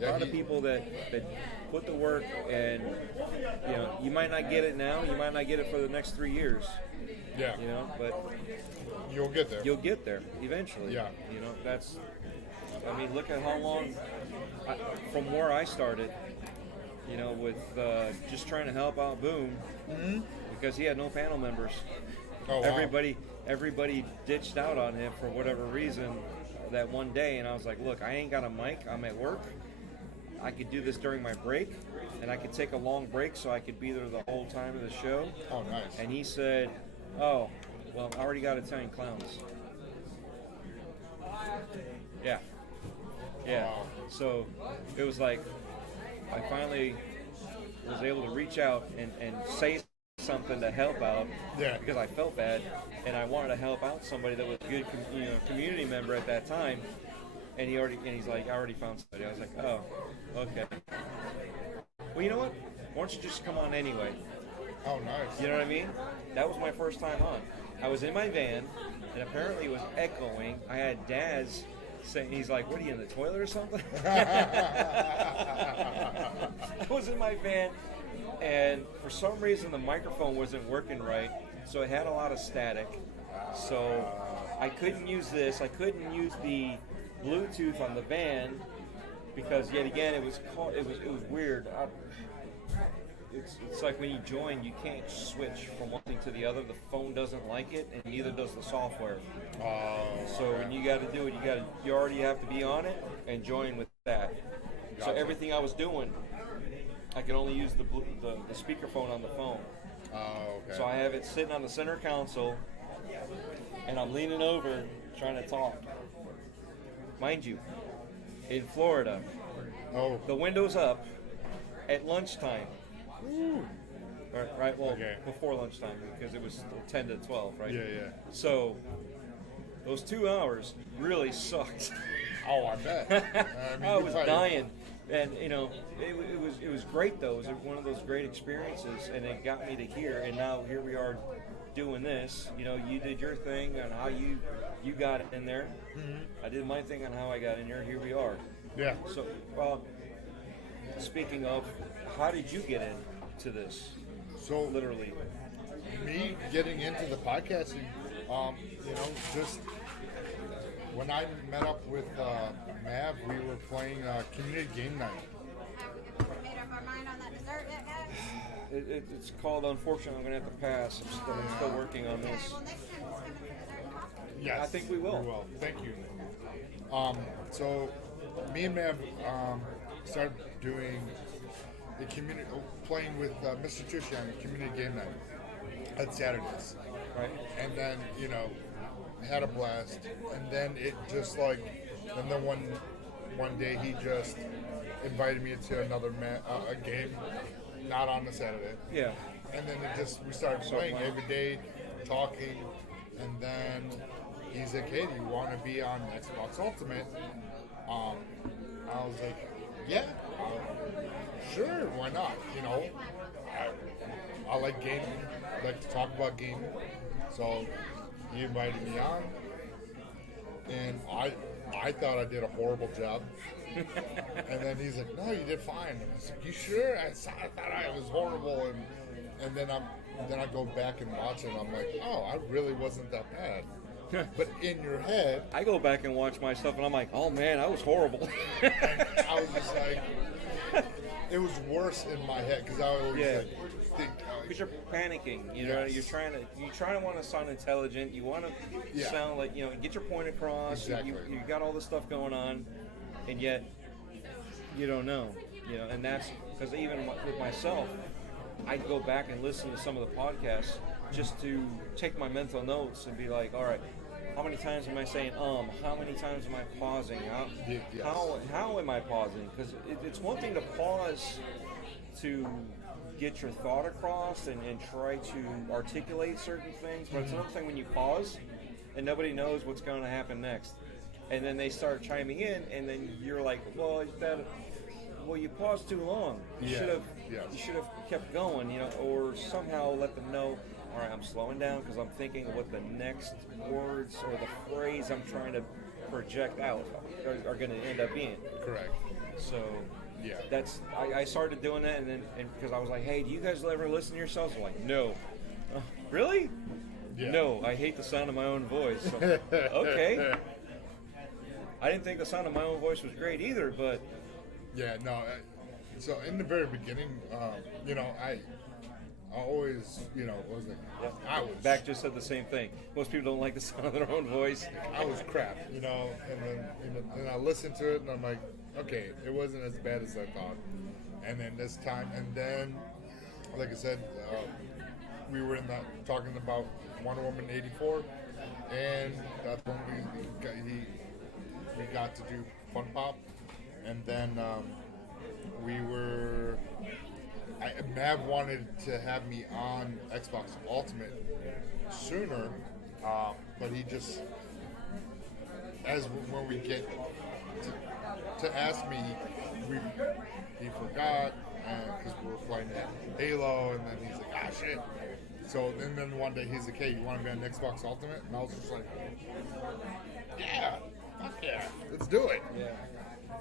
A lot of people that put the work, and you might not get it now, you might not get it for the next 3 years. Yeah. But You'll get there. you'll get there eventually. Yeah. That's. I mean, look at how long from where I started. With just trying to help out Boom, because he had no panel members. Oh, wow. Everybody ditched out on him for whatever reason that one day, and I was like, look, I ain't got a mic. I'm at work. I could do this during my break, and I could take a long break so I could be there the whole time of the show. Oh, nice. And he said, oh, well, I already got Italian Clowns. Yeah. Wow. So it was like I finally was able to reach out and say something to help out, because I felt bad and I wanted to help out somebody that was a good community member at that time. And he's like, I already found somebody. I was like, oh, okay. Well, you know what? Why don't you just come on anyway? Oh, nice. You know what I mean? That was my first time on. I was in my van, and apparently it was echoing. I had Daz saying, he's like, what are you, in the toilet or something? I was in my van, and for some reason the microphone wasn't working right, so it had a lot of static. So I couldn't use this. I couldn't use the Bluetooth on the van, because yet again it was weird. It's like when you join, you can't switch from one thing to the other. The phone doesn't like it, and neither does the software. So when you got to do it, you already have to be on it and join with that. Gotcha. So everything I was doing, I could only use the speakerphone on the phone. Okay. So I have it sitting on the center console, and I'm leaning over trying to talk. Mind you, in Florida, the window's up at lunchtime. Right. Well, Okay. before lunchtime, because it was 10 to 12, right? Yeah. So those 2 hours really sucked. Oh, I bet. I was dying, and it was great though. It was one of those great experiences, and it got me to here. And now here we are doing this. You did your thing on how you got in there. I did my thing on how I got in there. Here we are. Yeah. So, speaking of, how did you get into this? So Literally. me getting into the podcasting, just when I met up with Mav, we were playing community game night. Have we made up our mind on that dessert yet, guys? It's called, unfortunately, I'm going to have to pass. I'm still working on Okay, this. well, next time just come in for dessert and coffee. Yes, I think we will. We will. Thank you. So me and Mav started doing the community, playing with Mr. Tushy on the community game night at Saturdays. Right. And then, had a blast. And then it just and then one day he just invited me to another a game, not on the Saturday. Yeah. And then we started playing every day, talking, and then he's like, hey, do you want to be on Xbox Ultimate? I was like, yeah, sure, why not? I like gaming, I like to talk about gaming, so he invited me on, and I thought I did a horrible job. And then he's like, no, you did fine. And I was like, you sure? I thought I was horrible. And then I go back and watch it, and I'm like, oh, I really wasn't that bad. But in your head, I go back and watch my stuff, and I'm like, oh man, I was horrible. and I was just like, it was worse in my head, because I always think, Because you're panicking, Yes. you're trying to want to sound intelligent. You want to sound like, get your point across. Exactly. You got all this stuff going on, and yet you don't know, and that's because even with myself, I go back and listen to some of the podcasts just to take my mental notes and be like, all right, how many times am I saying how many times am I pausing? How am I pausing? Because it's one thing to pause to get your thought across and try to articulate certain things, but it's another thing when you pause and nobody knows what's going to happen next, and then they start chiming in, and then you're like, well, you paused too long. You should have kept going, or somehow let them know, all right, I'm slowing down because I'm thinking of what the next words or the phrase I'm trying to project out are going to end up being. Correct. So Yeah. that's I started doing that, and because I was like, hey, do you guys ever listen to yourselves? I'm like, no. Really? Yeah. No, I hate the sound of my own voice. So, okay. I didn't think the sound of my own voice was great either, but Yeah, no. So in the very beginning, I always, what was it? I was Back just said the same thing. Most people don't like the sound of their own voice. I was crap, and then I listened to it, and I'm like, okay, it wasn't as bad as I thought. And then this time, and then, like I said, we were talking about Wonder Woman '84, and that's when we got to do Fun Pop, and then Mav wanted to have me on Xbox Ultimate sooner, but he just, when we get to ask me, he forgot because we were playing Halo, and then he's like, shit. So then one day he's like, hey, you want to be on Xbox Ultimate? And I was just like, yeah, fuck yeah, let's do it. Yeah.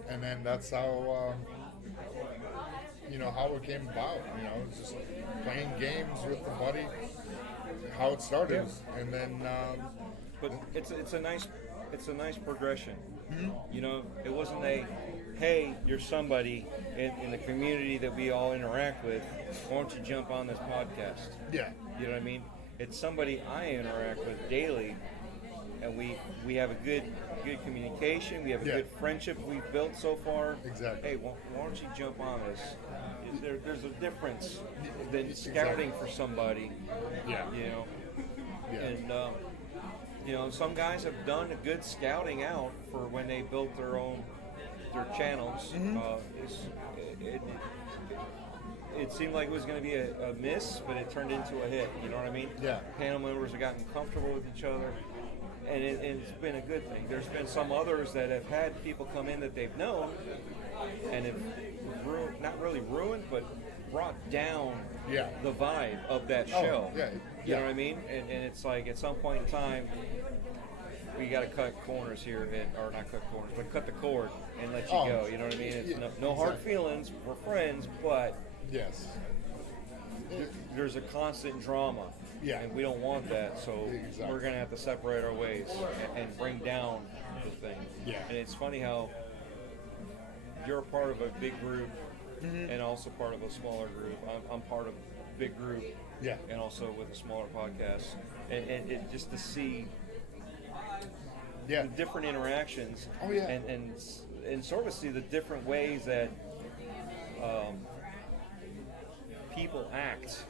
And then that's how how it came about. It's just playing games with the buddy. How it started, and then. But it's a nice progression. Mm-hmm. It wasn't a, hey, you're somebody in the community that we all interact with. Why don't you jump on this podcast? Yeah. You know what I mean? It's somebody I interact with daily, and we have a good communication. We have a good friendship we've built so far. Exactly. Hey, why don't you jump on this? There's a difference than scouting for somebody. Yeah. Yeah. And some guys have done a good scouting out for when they built their channels. Mm-hmm. It seemed like it was going to be a miss, but it turned into a hit. You know what I mean? Yeah. Panel members have gotten comfortable with each other, and it's been a good thing. There's been some others that have had people come in that they've known, and have not really ruined, but brought down the vibe of that show. Yeah. You know what I mean? And it's like at some point in time, we got to cut corners here, or not cut corners, but cut the cord and let you go. You know what I mean? It's no hard feelings. We're friends, but yes, there's a constant drama. Yeah. And we don't want that, so we're going to have to separate our ways and bring down the thing. Yeah. And it's funny how you're a part of a big group and also part of a smaller group. I'm part of a big group and also with a smaller podcast. And it just to see the different interactions and sort of see the different ways that people act.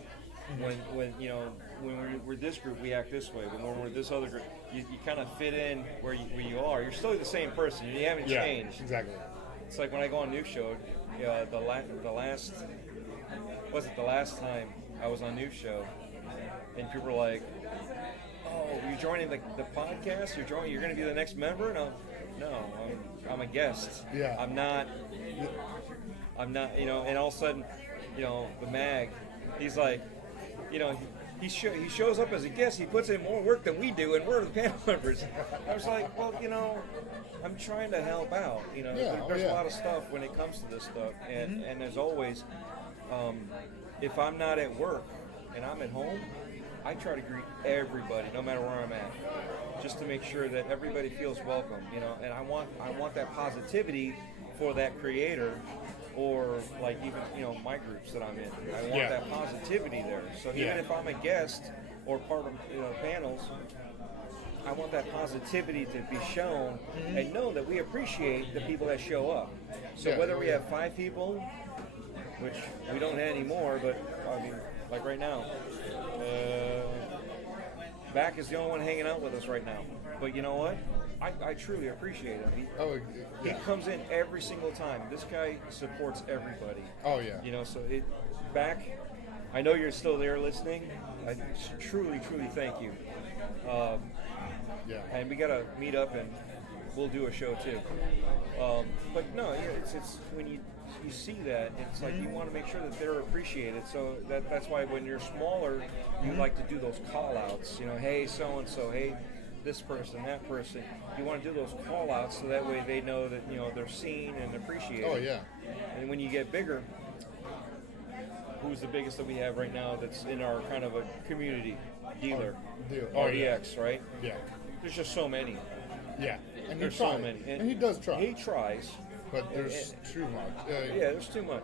When we're this group, we act this way. When we're this other group, you kind of fit in where you are. You're still the same person. You haven't changed. Exactly. It's like when I go on News Show. The last time I was on News Show, and people were like, "Oh, you're joining the podcast? You're going to be the next member?" And I'm a guest. Yeah. I'm not. And all of a sudden, the mag, he's like, he shows up as a guest. He puts in more work than we do, and we're the panel members. I was like, well, I'm trying to help out. There's a lot of stuff when it comes to this stuff, and there's always, if I'm not at work and I'm at home, I try to greet everybody, no matter where I'm at, just to make sure that everybody feels welcome. And I want that positivity for that creator. Or like even my groups that I'm in, I want that positivity there. So even if I'm a guest or part of panels, I want that positivity to be shown and know that we appreciate the people that show up. So whether we have 5 people, which we don't have anymore, but I mean, like right now, Back is the only one hanging out with us right now. But you know what? I truly appreciate him. He comes in every single time. This guy supports everybody. Oh yeah. So Back, I know you're still there listening. I truly thank you. And we gotta meet up and we'll do a show too. But no, it's when you see that, it's like you want to make sure that they're appreciated. So that's why when you're smaller, you like to do those call outs. You know, hey, so and so, hey, this person, that person. You want to do those call outs so that way they know that, you know, they're seen and appreciated. Oh yeah. And when you get bigger, who's the biggest that we have right now that's in our kind of a community? Dealer. RDX, yeah. right? Yeah. There's just so many. Yeah. And There's he so tries. many. And he does try. He tries. But there's too much. Yeah, there's too much.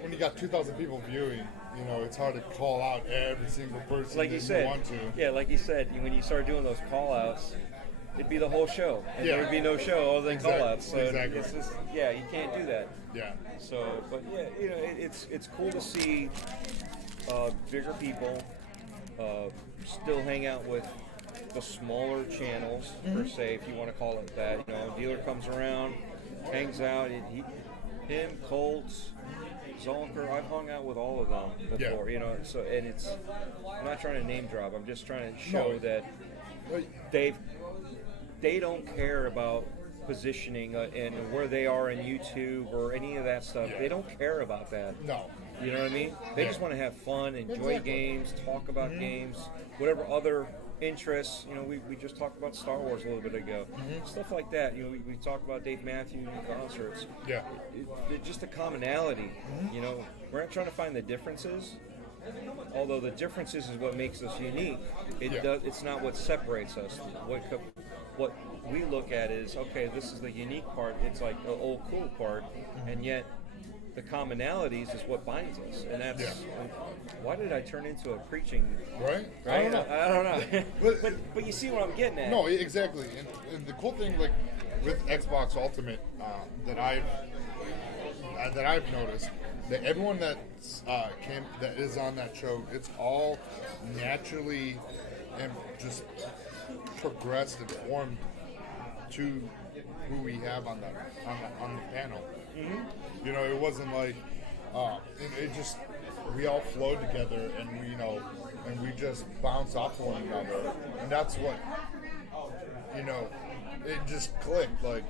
When you got 2,000 people viewing, you know, it's hard to call out every single person Like that you said, want to. yeah, like you said, when you start doing those call outs, it'd be the whole show. And Yeah. there'd be no show other than call outs. So Exactly. it's just, yeah, you can't do that. Yeah. So, but yeah, you know, it's cool to see bigger people still hang out with the smaller channels, per se, if you want to call it that. You know, dealer comes around, hangs out. Him, Colts, Zolker, I've hung out with all of them before. Yeah. You know, so and I'm not trying to name drop. I'm just trying to show that Well, they don't care about positioning and where they are in YouTube or any of that stuff. Yeah. They don't care about that. no. You know what I mean? They Yeah. just want to have fun, enjoy Exactly. games, talk about games, whatever other interests. You know, we just talked about Star Wars a little bit ago. Stuff like that. You know, we talked about Dave Matthews concerts. Yeah. It's just a commonality. You know, we're not trying to find the differences. Although the differences is what makes us unique. It's not what separates us. What we look at is, okay, this is the unique part. It's like the old cool part, and yet the commonalities is what binds us. And that's why did I turn into a preaching? Right? Right? I I don't know. But- but you see what I'm getting at. No, exactly. And the cool thing, like with Xbox Ultimate, that I've noticed, that everyone that is on that show, it's all naturally and just progressed and formed to who we have on the panel. Mm-hmm. You know, it wasn't like it just we all flowed together and we just bounced off one another, and that's what it just clicked. Like,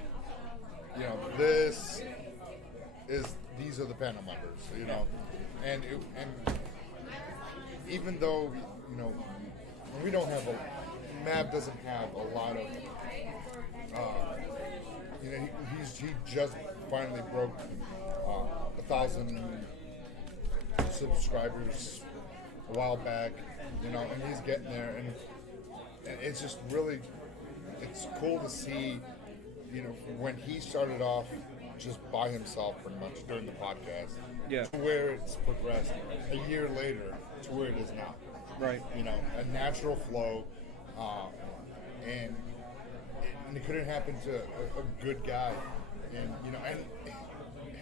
these are the panel members, and even though we don't have Mav doesn't have a lot of he just finally broke 1,000 subscribers a while back, and he's getting there, and it's just really, it's cool to see, when he started off just by himself pretty much during the podcast, to where it's progressed a year later to where it is now. Right. A natural flow, and it couldn't happen to a good guy, and and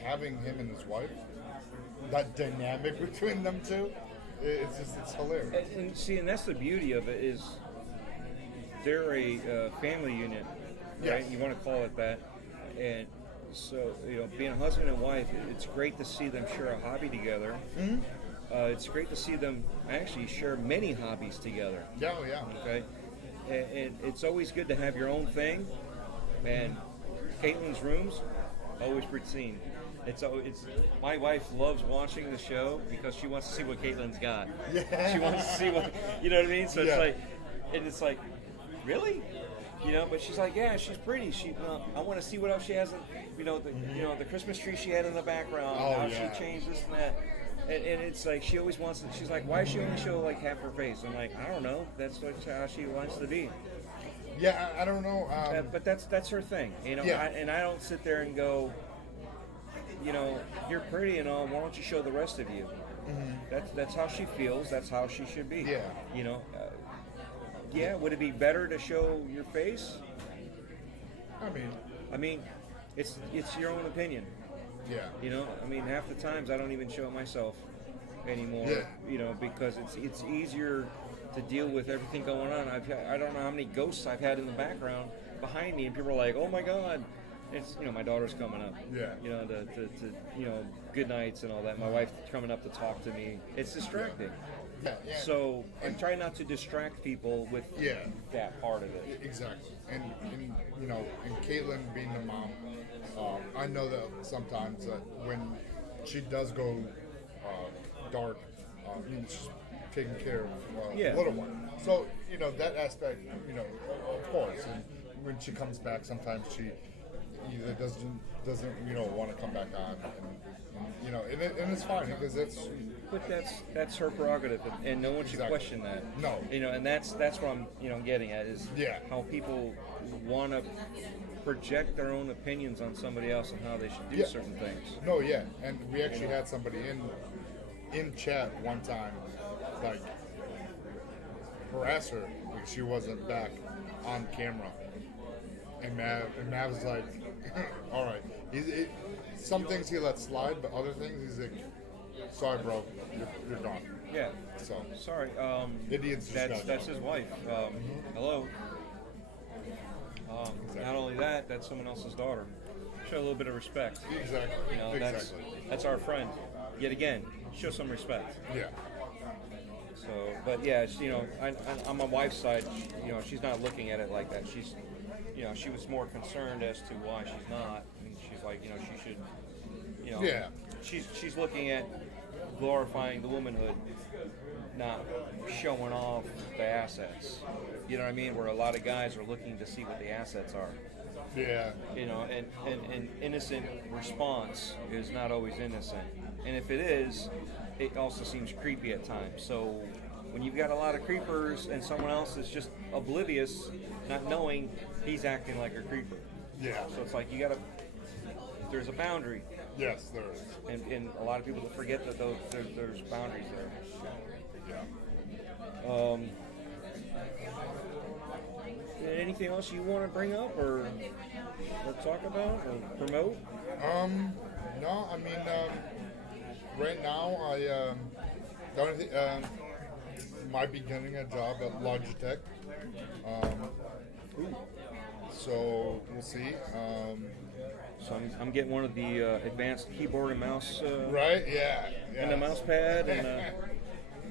having him and his wife, that dynamic between them two, it's hilarious. And that's the beauty of it, is they're a family unit, right? Yes. You want to call it that, and so being husband and wife, it's great to see them share a hobby together. Mm-hmm. It's great to see them actually share many hobbies together. Yeah. Okay. And it's always good to have your own thing, and Caitlin's rooms always pristine. It's my wife loves watching the show because she wants to see what Caitlin's got. Yeah. She wants to see what, you know what I mean. So it's like, really, But she's like, yeah, she's pretty. I want to see what else she has. The Christmas tree she had in the background. How she changed this and that. And it's like she always wants to. She's like, why does she only show like half her face? I'm like, I don't know. That's how she wants to be. Yeah, I don't know. But that's her thing, and I don't sit there and go, you're pretty and all. Why don't you show the rest of you? Mm-hmm. That's how she feels. That's how she should be. Yeah. Would it be better to show your face? I mean, it's your own opinion. Yeah. Half the times I don't even show it myself anymore. Yeah. Because it's easier to deal with everything going on. I don't know how many ghosts I've had in the background behind me, and people are like, "Oh my God!" It's my daughter's coming up. Yeah. To good nights and all that. My wife's coming up to talk to me. It's distracting. Yeah. So I try not to distract people with that part of it. Exactly. And Caitlin being the mom, I know that sometimes when she does go dark, she's taking care of little one. So that aspect, of course. And when she comes back, sometimes she either doesn't want to come back on, and it's fine because But that's her prerogative, and no one should question that. No. And that's what I'm getting at is how people want to project their own opinions on somebody else and how they should do certain things. No, yeah, and we actually had somebody in chat one time, like, harass her because she wasn't back on camera, and Mav was like, all right. Some things he lets slide, but other things he's like, sorry, bro, you're gone. Yeah. So sorry. Indians. That's his wife. Hello. Exactly. Not only that, that's someone else's daughter. Show a little bit of respect. Exactly. That's our friend. Yet again, show some respect. Yeah. So, but yeah, on my wife's side, she's not looking at it like that. She's, she was more concerned as to why she's not. And she's like, she should, Yeah. She's looking at glorifying the womanhood, not showing off the assets. You know what I mean? Where a lot of guys are looking to see what the assets are. Yeah. And an innocent response is not always innocent. And if it is, it also seems creepy at times. So when you've got a lot of creepers and someone else is just oblivious, not knowing, he's acting like a creeper. Yeah. So it's like there's a boundary. Yes, there is. And a lot of people forget that there's boundaries there. Yeah. Anything else you want to bring up or talk about or promote? No, I mean, right now I might be getting a job at Logitech. So we'll see. So I'm getting one of the advanced keyboard and mouse. Right? Yeah. And a mouse pad and.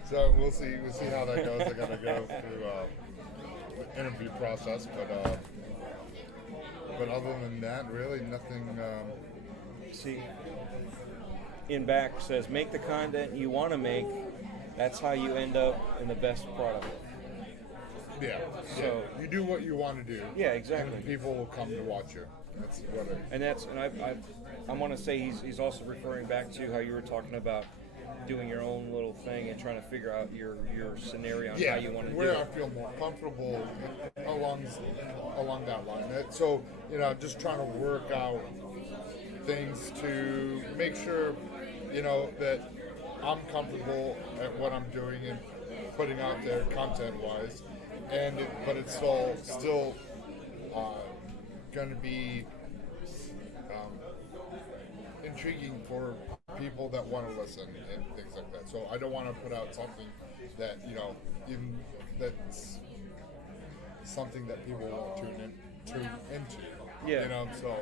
So we'll see. We'll see how that goes. I gotta go through the interview process, but other than that, really nothing. See, in back says make the content you want to make. That's how you end up in the best product. Yeah. So you do what you want to do. Yeah, exactly. And people will come to watch you. That's what I want to say he's also referring back to how you were talking about doing your own little thing and trying to figure out your scenario on how you want to do it. Where I feel more comfortable along that line. So, just trying to work out things to make sure, that I'm comfortable at what I'm doing and putting out there content-wise, but it's still going to be intriguing for people that want to listen and things like that. So I don't want to put out something that even that's something that people won't tune into. Yeah. So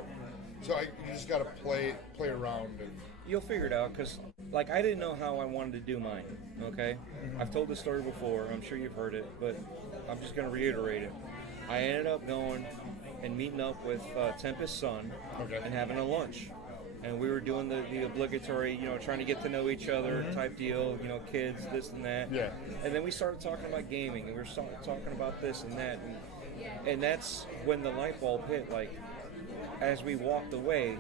you just got to play around and. You'll figure it out because, I didn't know how I wanted to do mine. Okay, I've told this story before. I'm sure you've heard it, but I'm just going to reiterate it. I ended up going and meeting up with Tempest's son and having a lunch. And we were doing the obligatory, trying to get to know each other type deal, kids, this and that. Yeah. And then we started talking about gaming, and we were talking about this and that. And that's when the light bulb hit. As we walked away,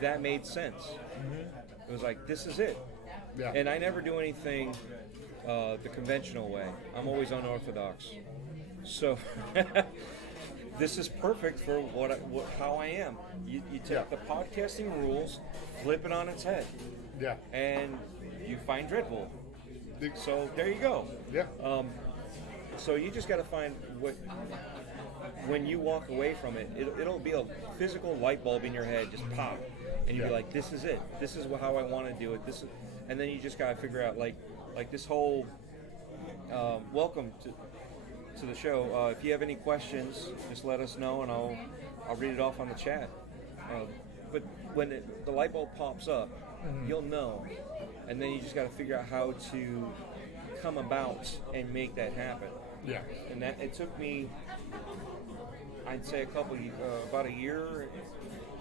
that made sense. It was like, this is it. Yeah. And I never do anything the conventional way. I'm always unorthodox. So... This is perfect for how I am. You take the podcasting rules, flip it on its head, and you find DREADPOOL. So there you go. Yeah. So you just got to find when you walk away from it, it'll be a physical light bulb in your head, just pop, and you'll be like, "This is it. This is how I want to do it." And then you just got to figure out like this whole welcome to the show. If you have any questions, just let us know, and I'll read it off on the chat. But when the light bulb pops up, you'll know, and then you just got to figure out how to come about and make that happen. Yeah. And that it took me. I'd say about a year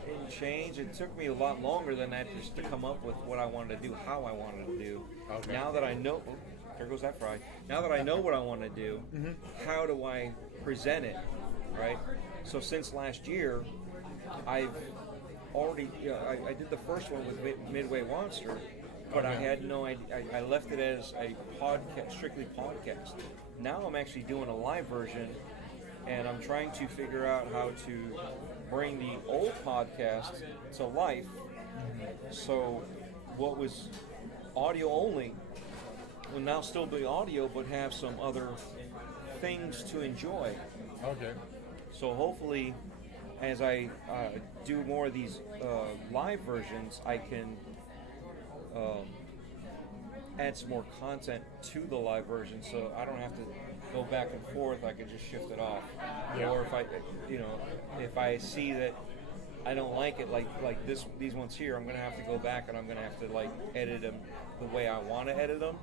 and change. It took me a lot longer than that just to come up with what I wanted to do, how I wanted to do. Okay. Now that I know, there goes that fry. Now that I know what I want to do, how do I present it, right? So since last year, I've already, I did the first one with Midway Monster, but I had no idea. I left it as a podcast, strictly podcast. Now I'm actually doing a live version, and I'm trying to figure out how to bring the old podcast to life. So what was audio only will now still be audio, but have some other things to enjoy. Okay. So hopefully, as I do more of these live versions, I can add some more content to the live version, so I don't have to go back and forth. I can just shift it off. Yeah. Or if I see that I don't like it, like these ones here, I'm gonna have to go back and I'm gonna have to like edit them the way I want to edit them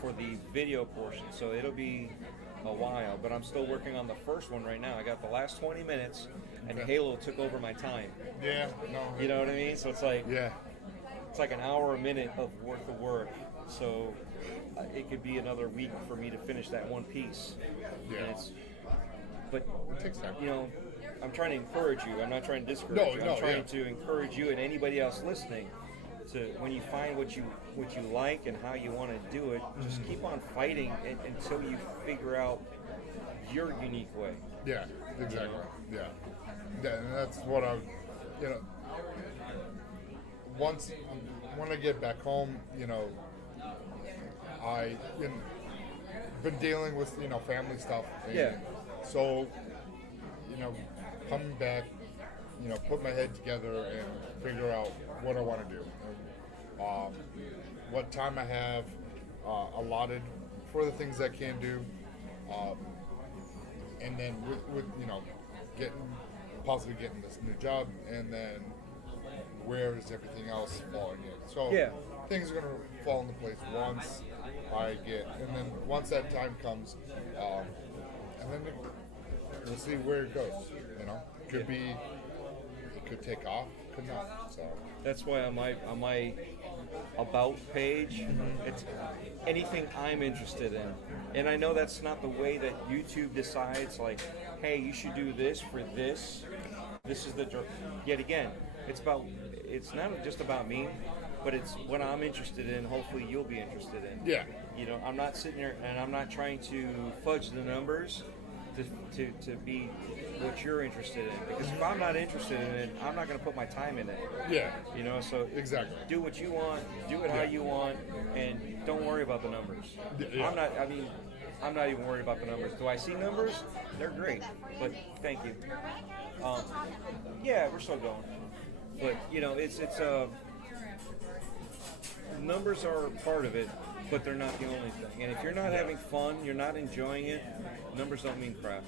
for the video portion. So it'll be a while, but I'm still working on the first one right now. I got the last 20 minutes, and Halo took over my time. Yeah. No. You know what I mean? So it's like it's like an hour a minute of worth of work. So it could be another week for me to finish that one piece. Yeah. But It takes time. you know, I'm trying to encourage you. I'm not trying to discourage you. I'm trying to encourage you and anybody else listening to, when you find what you like and how you want to do it, just keep on fighting until you figure out your unique way. Yeah, exactly. Yeah, and that's what I, once when I get back home, I been dealing with family stuff. And so coming back, put my head together and figure out what I want to do, what time I have allotted for the things I can do, and then with possibly getting this new job, and then where is everything else falling in? So things are going to fall into place once and then once that time comes, and then we'll see where it goes. Could be, it could take off, could not. So that's why on my about page, it's anything I'm interested in. And I know that's not the way that YouTube decides, like, hey, you should do this for this. This is yet again, it's not just about me, but it's what I'm interested in. Hopefully you'll be interested in. Yeah. I'm not sitting there and I'm not trying to fudge the numbers to be what you're interested in. Because if I'm not interested in it, I'm not going to put my time in it. Yeah. So exactly. Do what you want, do it how you want, and don't worry about the numbers. Yeah. I'm not even worried about the numbers. Do I see numbers? They're great, but thank you. Yeah, we're still going. But numbers are a part of it, but they're not the only thing. And if you're not having fun, you're not enjoying it, numbers don't mean crap.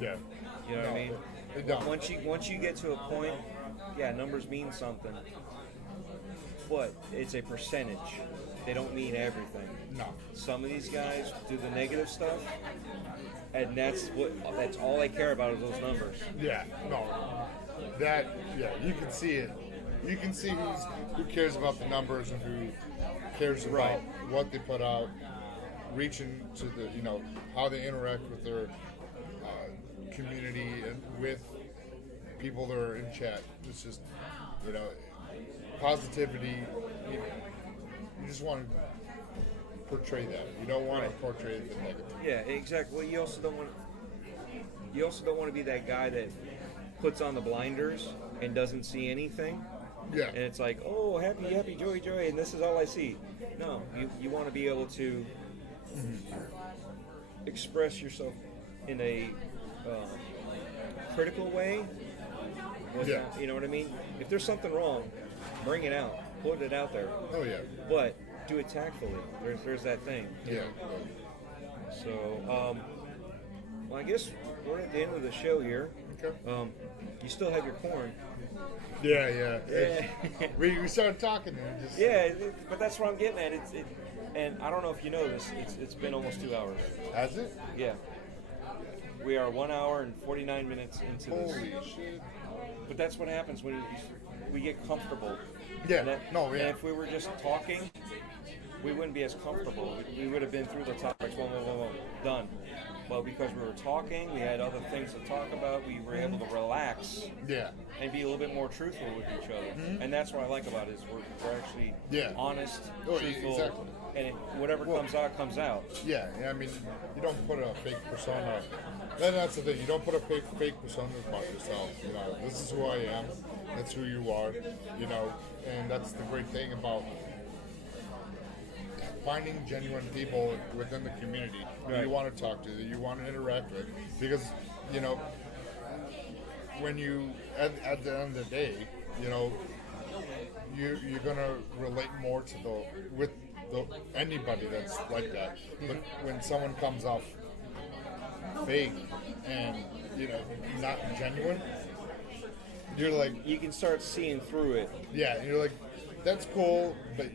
Yeah. You know what I mean? They don't. Once you get to a point, numbers mean something, but it's a percentage. They don't mean everything. No. Some of these guys do the negative stuff, and that's all they care about is those numbers. Yeah. No. You can see it. You can see who cares about the numbers and who cares about what they put out, reaching to the how they interact with their community and with people that are in chat. It's just positivity. You just want to portray that. You don't want to portray the negative. Yeah, exactly. Well, you also don't want to be that guy that puts on the blinders and doesn't see anything. Yeah. And it's like, oh, happy, joy, and this is all I see. No, you want to be able to express yourself in a critical way. You know what I mean? If there's something wrong, bring it out. Put it out there. Oh, yeah. But do it tactfully. There's that thing. Yeah. So, well, I guess we're at the end of the show here. Okay. You still have your corn. Yeah. We started talking and it just... but that's what I'm getting at. And I don't know if you know this. It's been almost 2 hours. Has it? Yeah. We are 1 hour and 49 minutes into this. Holy shit. But that's what happens when we get comfortable. Yeah. And No, yeah. And if we were just talking, we wouldn't be as comfortable. We would have been through the topics, done. But because we were talking, we had other things to talk about, we were able to relax Yeah. and be a little bit more truthful with each other. And that's what I like about it, is we're actually honest, Oh, truthful, exactly. and whatever comes out, comes out. Yeah, I mean, you don't put a fake persona. That's the thing. You don't put a fake persona about yourself. You know, this is who I am. That's who you are. You know, and that's the great thing about finding genuine people within the community that you want to talk to, that you want to interact with, because you know, when you at the end of the day, you know, you're gonna relate more to anybody that's like that. But when someone comes off fake and you know not genuine, you're like, You can start seeing through it. yeah, and you're like, that's cool, but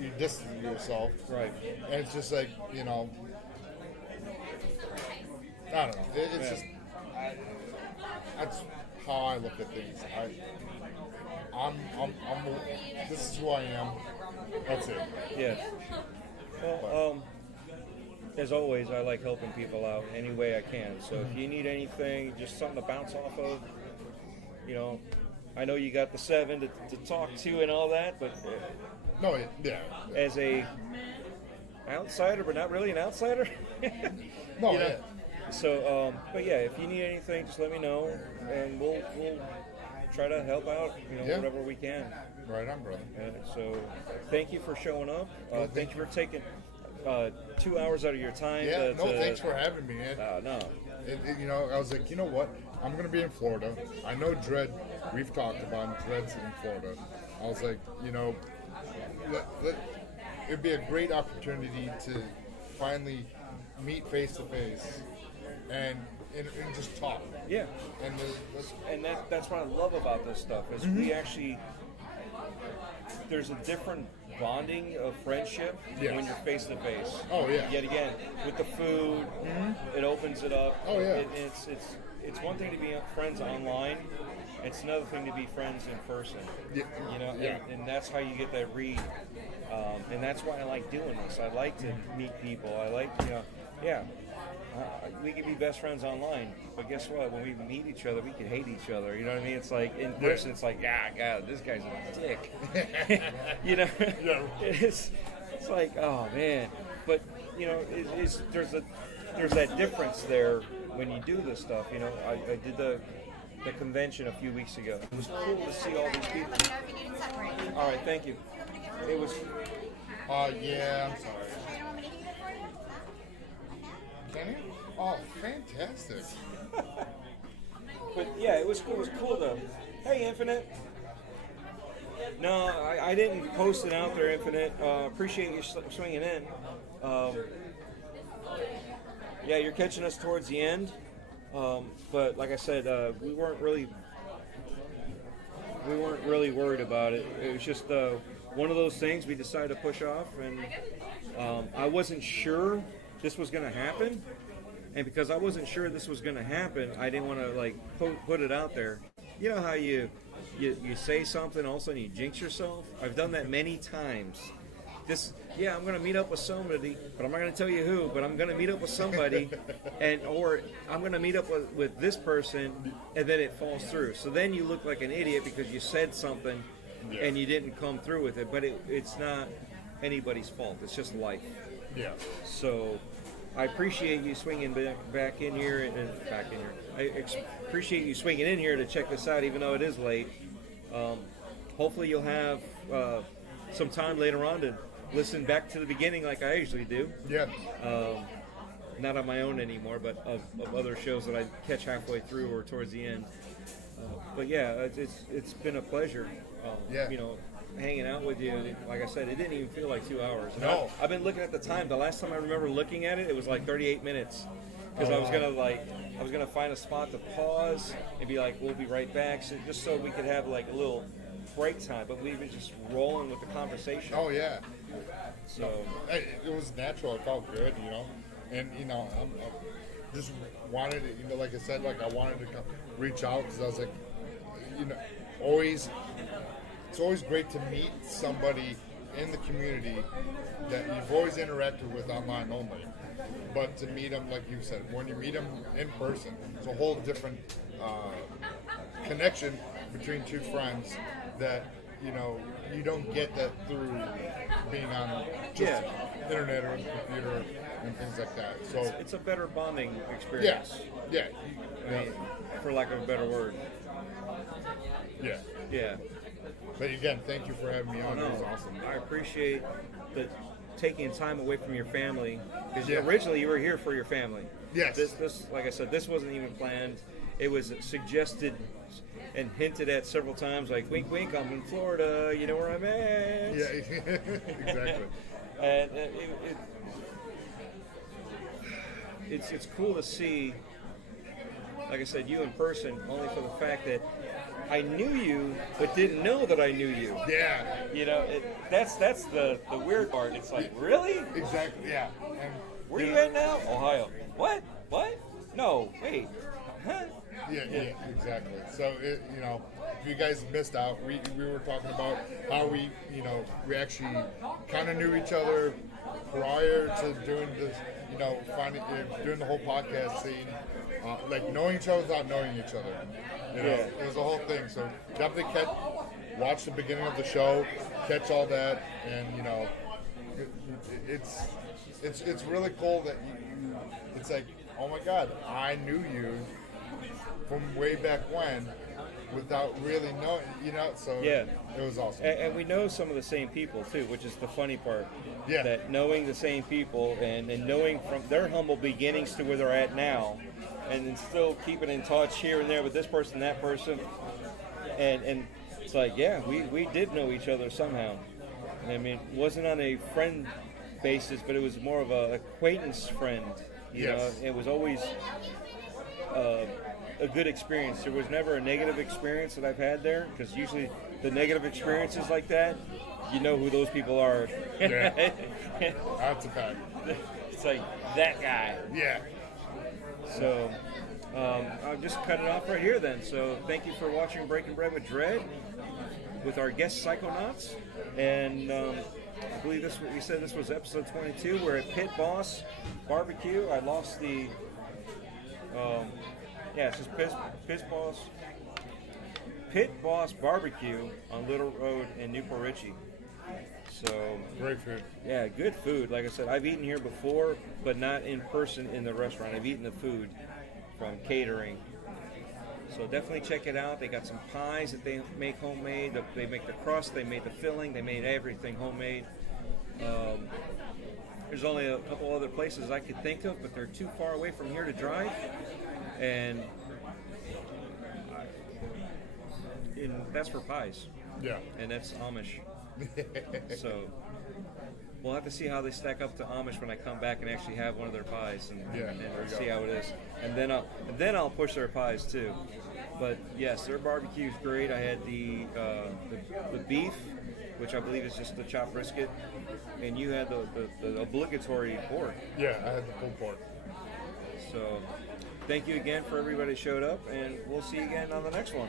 you distance yourself, Right. and it's just like, you know, I don't know. It's just that's how I look at things. I'm this is who I am. That's it. Yes. Well, as always, I like helping people out any way I can. So if you need anything, just something to bounce off of, you know, I know you got the 7 to talk to and all that, but No, yeah. as a outsider, but not really an outsider. No, you know? yeah. So, but yeah, if you need anything, just let me know, and we'll try to help out, you know, Yeah. whatever we can. Right on, brother. So, thank you for showing up. Thank you for taking 2 hours out of your time. Yeah, thanks for having me, man. No. You know, I was like, you know what? I'm going to be in Florida. I know Dread, we've talked about Dread's in Florida. I was like, you know, it'd be a great opportunity to finally meet face to face and just talk. Yeah. And That's what I love about this stuff is we actually, there's a different bonding of friendship when you're face to face. Oh, yeah. Yet again, with the food, it opens it up. Oh, yeah. It's one thing to be friends online. It's another thing to be friends in person. Yeah. You know, Yeah. and that's how you get that read. And that's why I like doing this. I like to meet people. I like, you know, we can be best friends online, but guess what? When we meet each other, we can hate each other. You know what I mean? It's like in person, it's like, God, this guy's a dick. You know? Yeah. It's like, oh man. But you know, there's that difference there when you do this stuff. You know, I did the convention a few weeks ago. It was cool to see all these people. Let me know if you need it separated. All right, thank you. It was. Yeah, I'm sorry. You don't want me to heat it for you? Huh? Can you? Oh, fantastic. But yeah, it was cool. It was cool to. Hey, Infinite. No, I didn't post it out there, Infinite. Appreciate you swinging in. Yeah, you're catching us towards the end. But like I said, we weren't really worried about it. It was just one of those things we decided to push off, and I wasn't sure this was going to happen. And because I wasn't sure this was going to happen, I didn't want to like put it out there. You know how you say something, all of a sudden you jinx yourself? I've done that many times. I'm going to meet up with somebody, but I'm not going to tell you who, but I'm going to meet up with somebody, or I'm going to meet up with this person, and then it falls through. So then you look like an idiot because you said something and you didn't come through with it, but it's not anybody's fault. It's just life. Yeah. So I appreciate you swinging back in here. I appreciate you swinging in here to check this out, even though it is late. Hopefully you'll have some time later on to listen back to the beginning like I usually do. Yeah. Not on my own anymore, but of other shows that I catch halfway through or towards the end. But yeah, it's been a pleasure. You know, hanging out with you. Like I said, it didn't even feel like 2 hours. And No. I've been looking at the time. The last time I remember looking at it, it was like 38 minutes. Because I was gonna find a spot to pause and be like, we'll be right back, just so we could have like a little break time. But we've been just rolling with the conversation. Oh, yeah. So It was natural. It felt good, you know. And, you know, just wanted to, you know, like I said, like I wanted to reach out because I was like, you know, it's always great to meet somebody in the community that you've always interacted with online only. But to meet them, like you said, when you meet them in person, it's a whole different connection between two friends that, you know, you don't get that through being on just internet or the computer and things like that. So it's a better bonding experience. Yeah. I mean, for lack of a better word. Yeah. Yeah. But again, thank you for having me on. No, It was awesome. I appreciate the taking time away from your family, because Yeah. originally you were here for your family. Yes. This, like I said, this wasn't even planned. It was suggested and hinted at several times, like wink, wink. I'm in Florida. You know where I'm at. Yeah, exactly. And it's cool to see, like I said, you in person, only for the fact that I knew you, but didn't know that I knew you. Yeah. You know, that's the weird part. It's like, really? Exactly. Yeah. And Where you at now? Ohio. What? What? No, wait. Huh? Yeah, exactly. So, you know, if you guys missed out, we were talking about how we, you know, we actually kind of knew each other prior to doing this, you know, doing the whole podcast scene, like knowing each other without knowing each other. You know, it was the whole thing. So definitely watch the beginning of the show, catch all that, and you know, it's really cool that you it's like, oh my God, I knew you from way back when without really knowing, you know, so it was awesome. And we know some of the same people too, which is the funny part. Yeah. That knowing the same people and knowing from their humble beginnings to where they're at now, and then still keeping in touch here and there with this person, that person, and it's like, yeah, we did know each other somehow. I mean, it wasn't on a friend basis, but it was more of an acquaintance friend. You know, it was always a good experience. There was never a negative experience that I've had there, because usually the negative experiences like that, you know who those people are. Yeah. That's a fact. It's like that guy. Yeah. So I'll just cut it off right here then. So thank you for watching Breaking Bread with Dread with our guest Psychonauts. And I believe we said this was episode 22. We're at Pit Boss Barbecue. I lost the it's just Pit Boss Barbecue on Little Road in Newport Richey. So Great food. yeah, good food. Like I said, I've eaten here before, but not in person in the restaurant. I've eaten the food from catering. So definitely check it out. They got some pies that they make homemade. They make the crust, they made the filling, they made everything homemade. There's only a couple other places I could think of, but they're too far away from here to drive. And that's for pies. Yeah. And that's Amish. So we'll have to see how they stack up to Amish when I come back and actually have one of their pies and see how it is. And then I'll push their pies too. But yes, their barbecue is great. I had the beef, which I believe is just the chopped brisket, and you had the obligatory pork. Yeah, I had the pulled pork. So thank you again for everybody that showed up, and we'll see you again on the next one.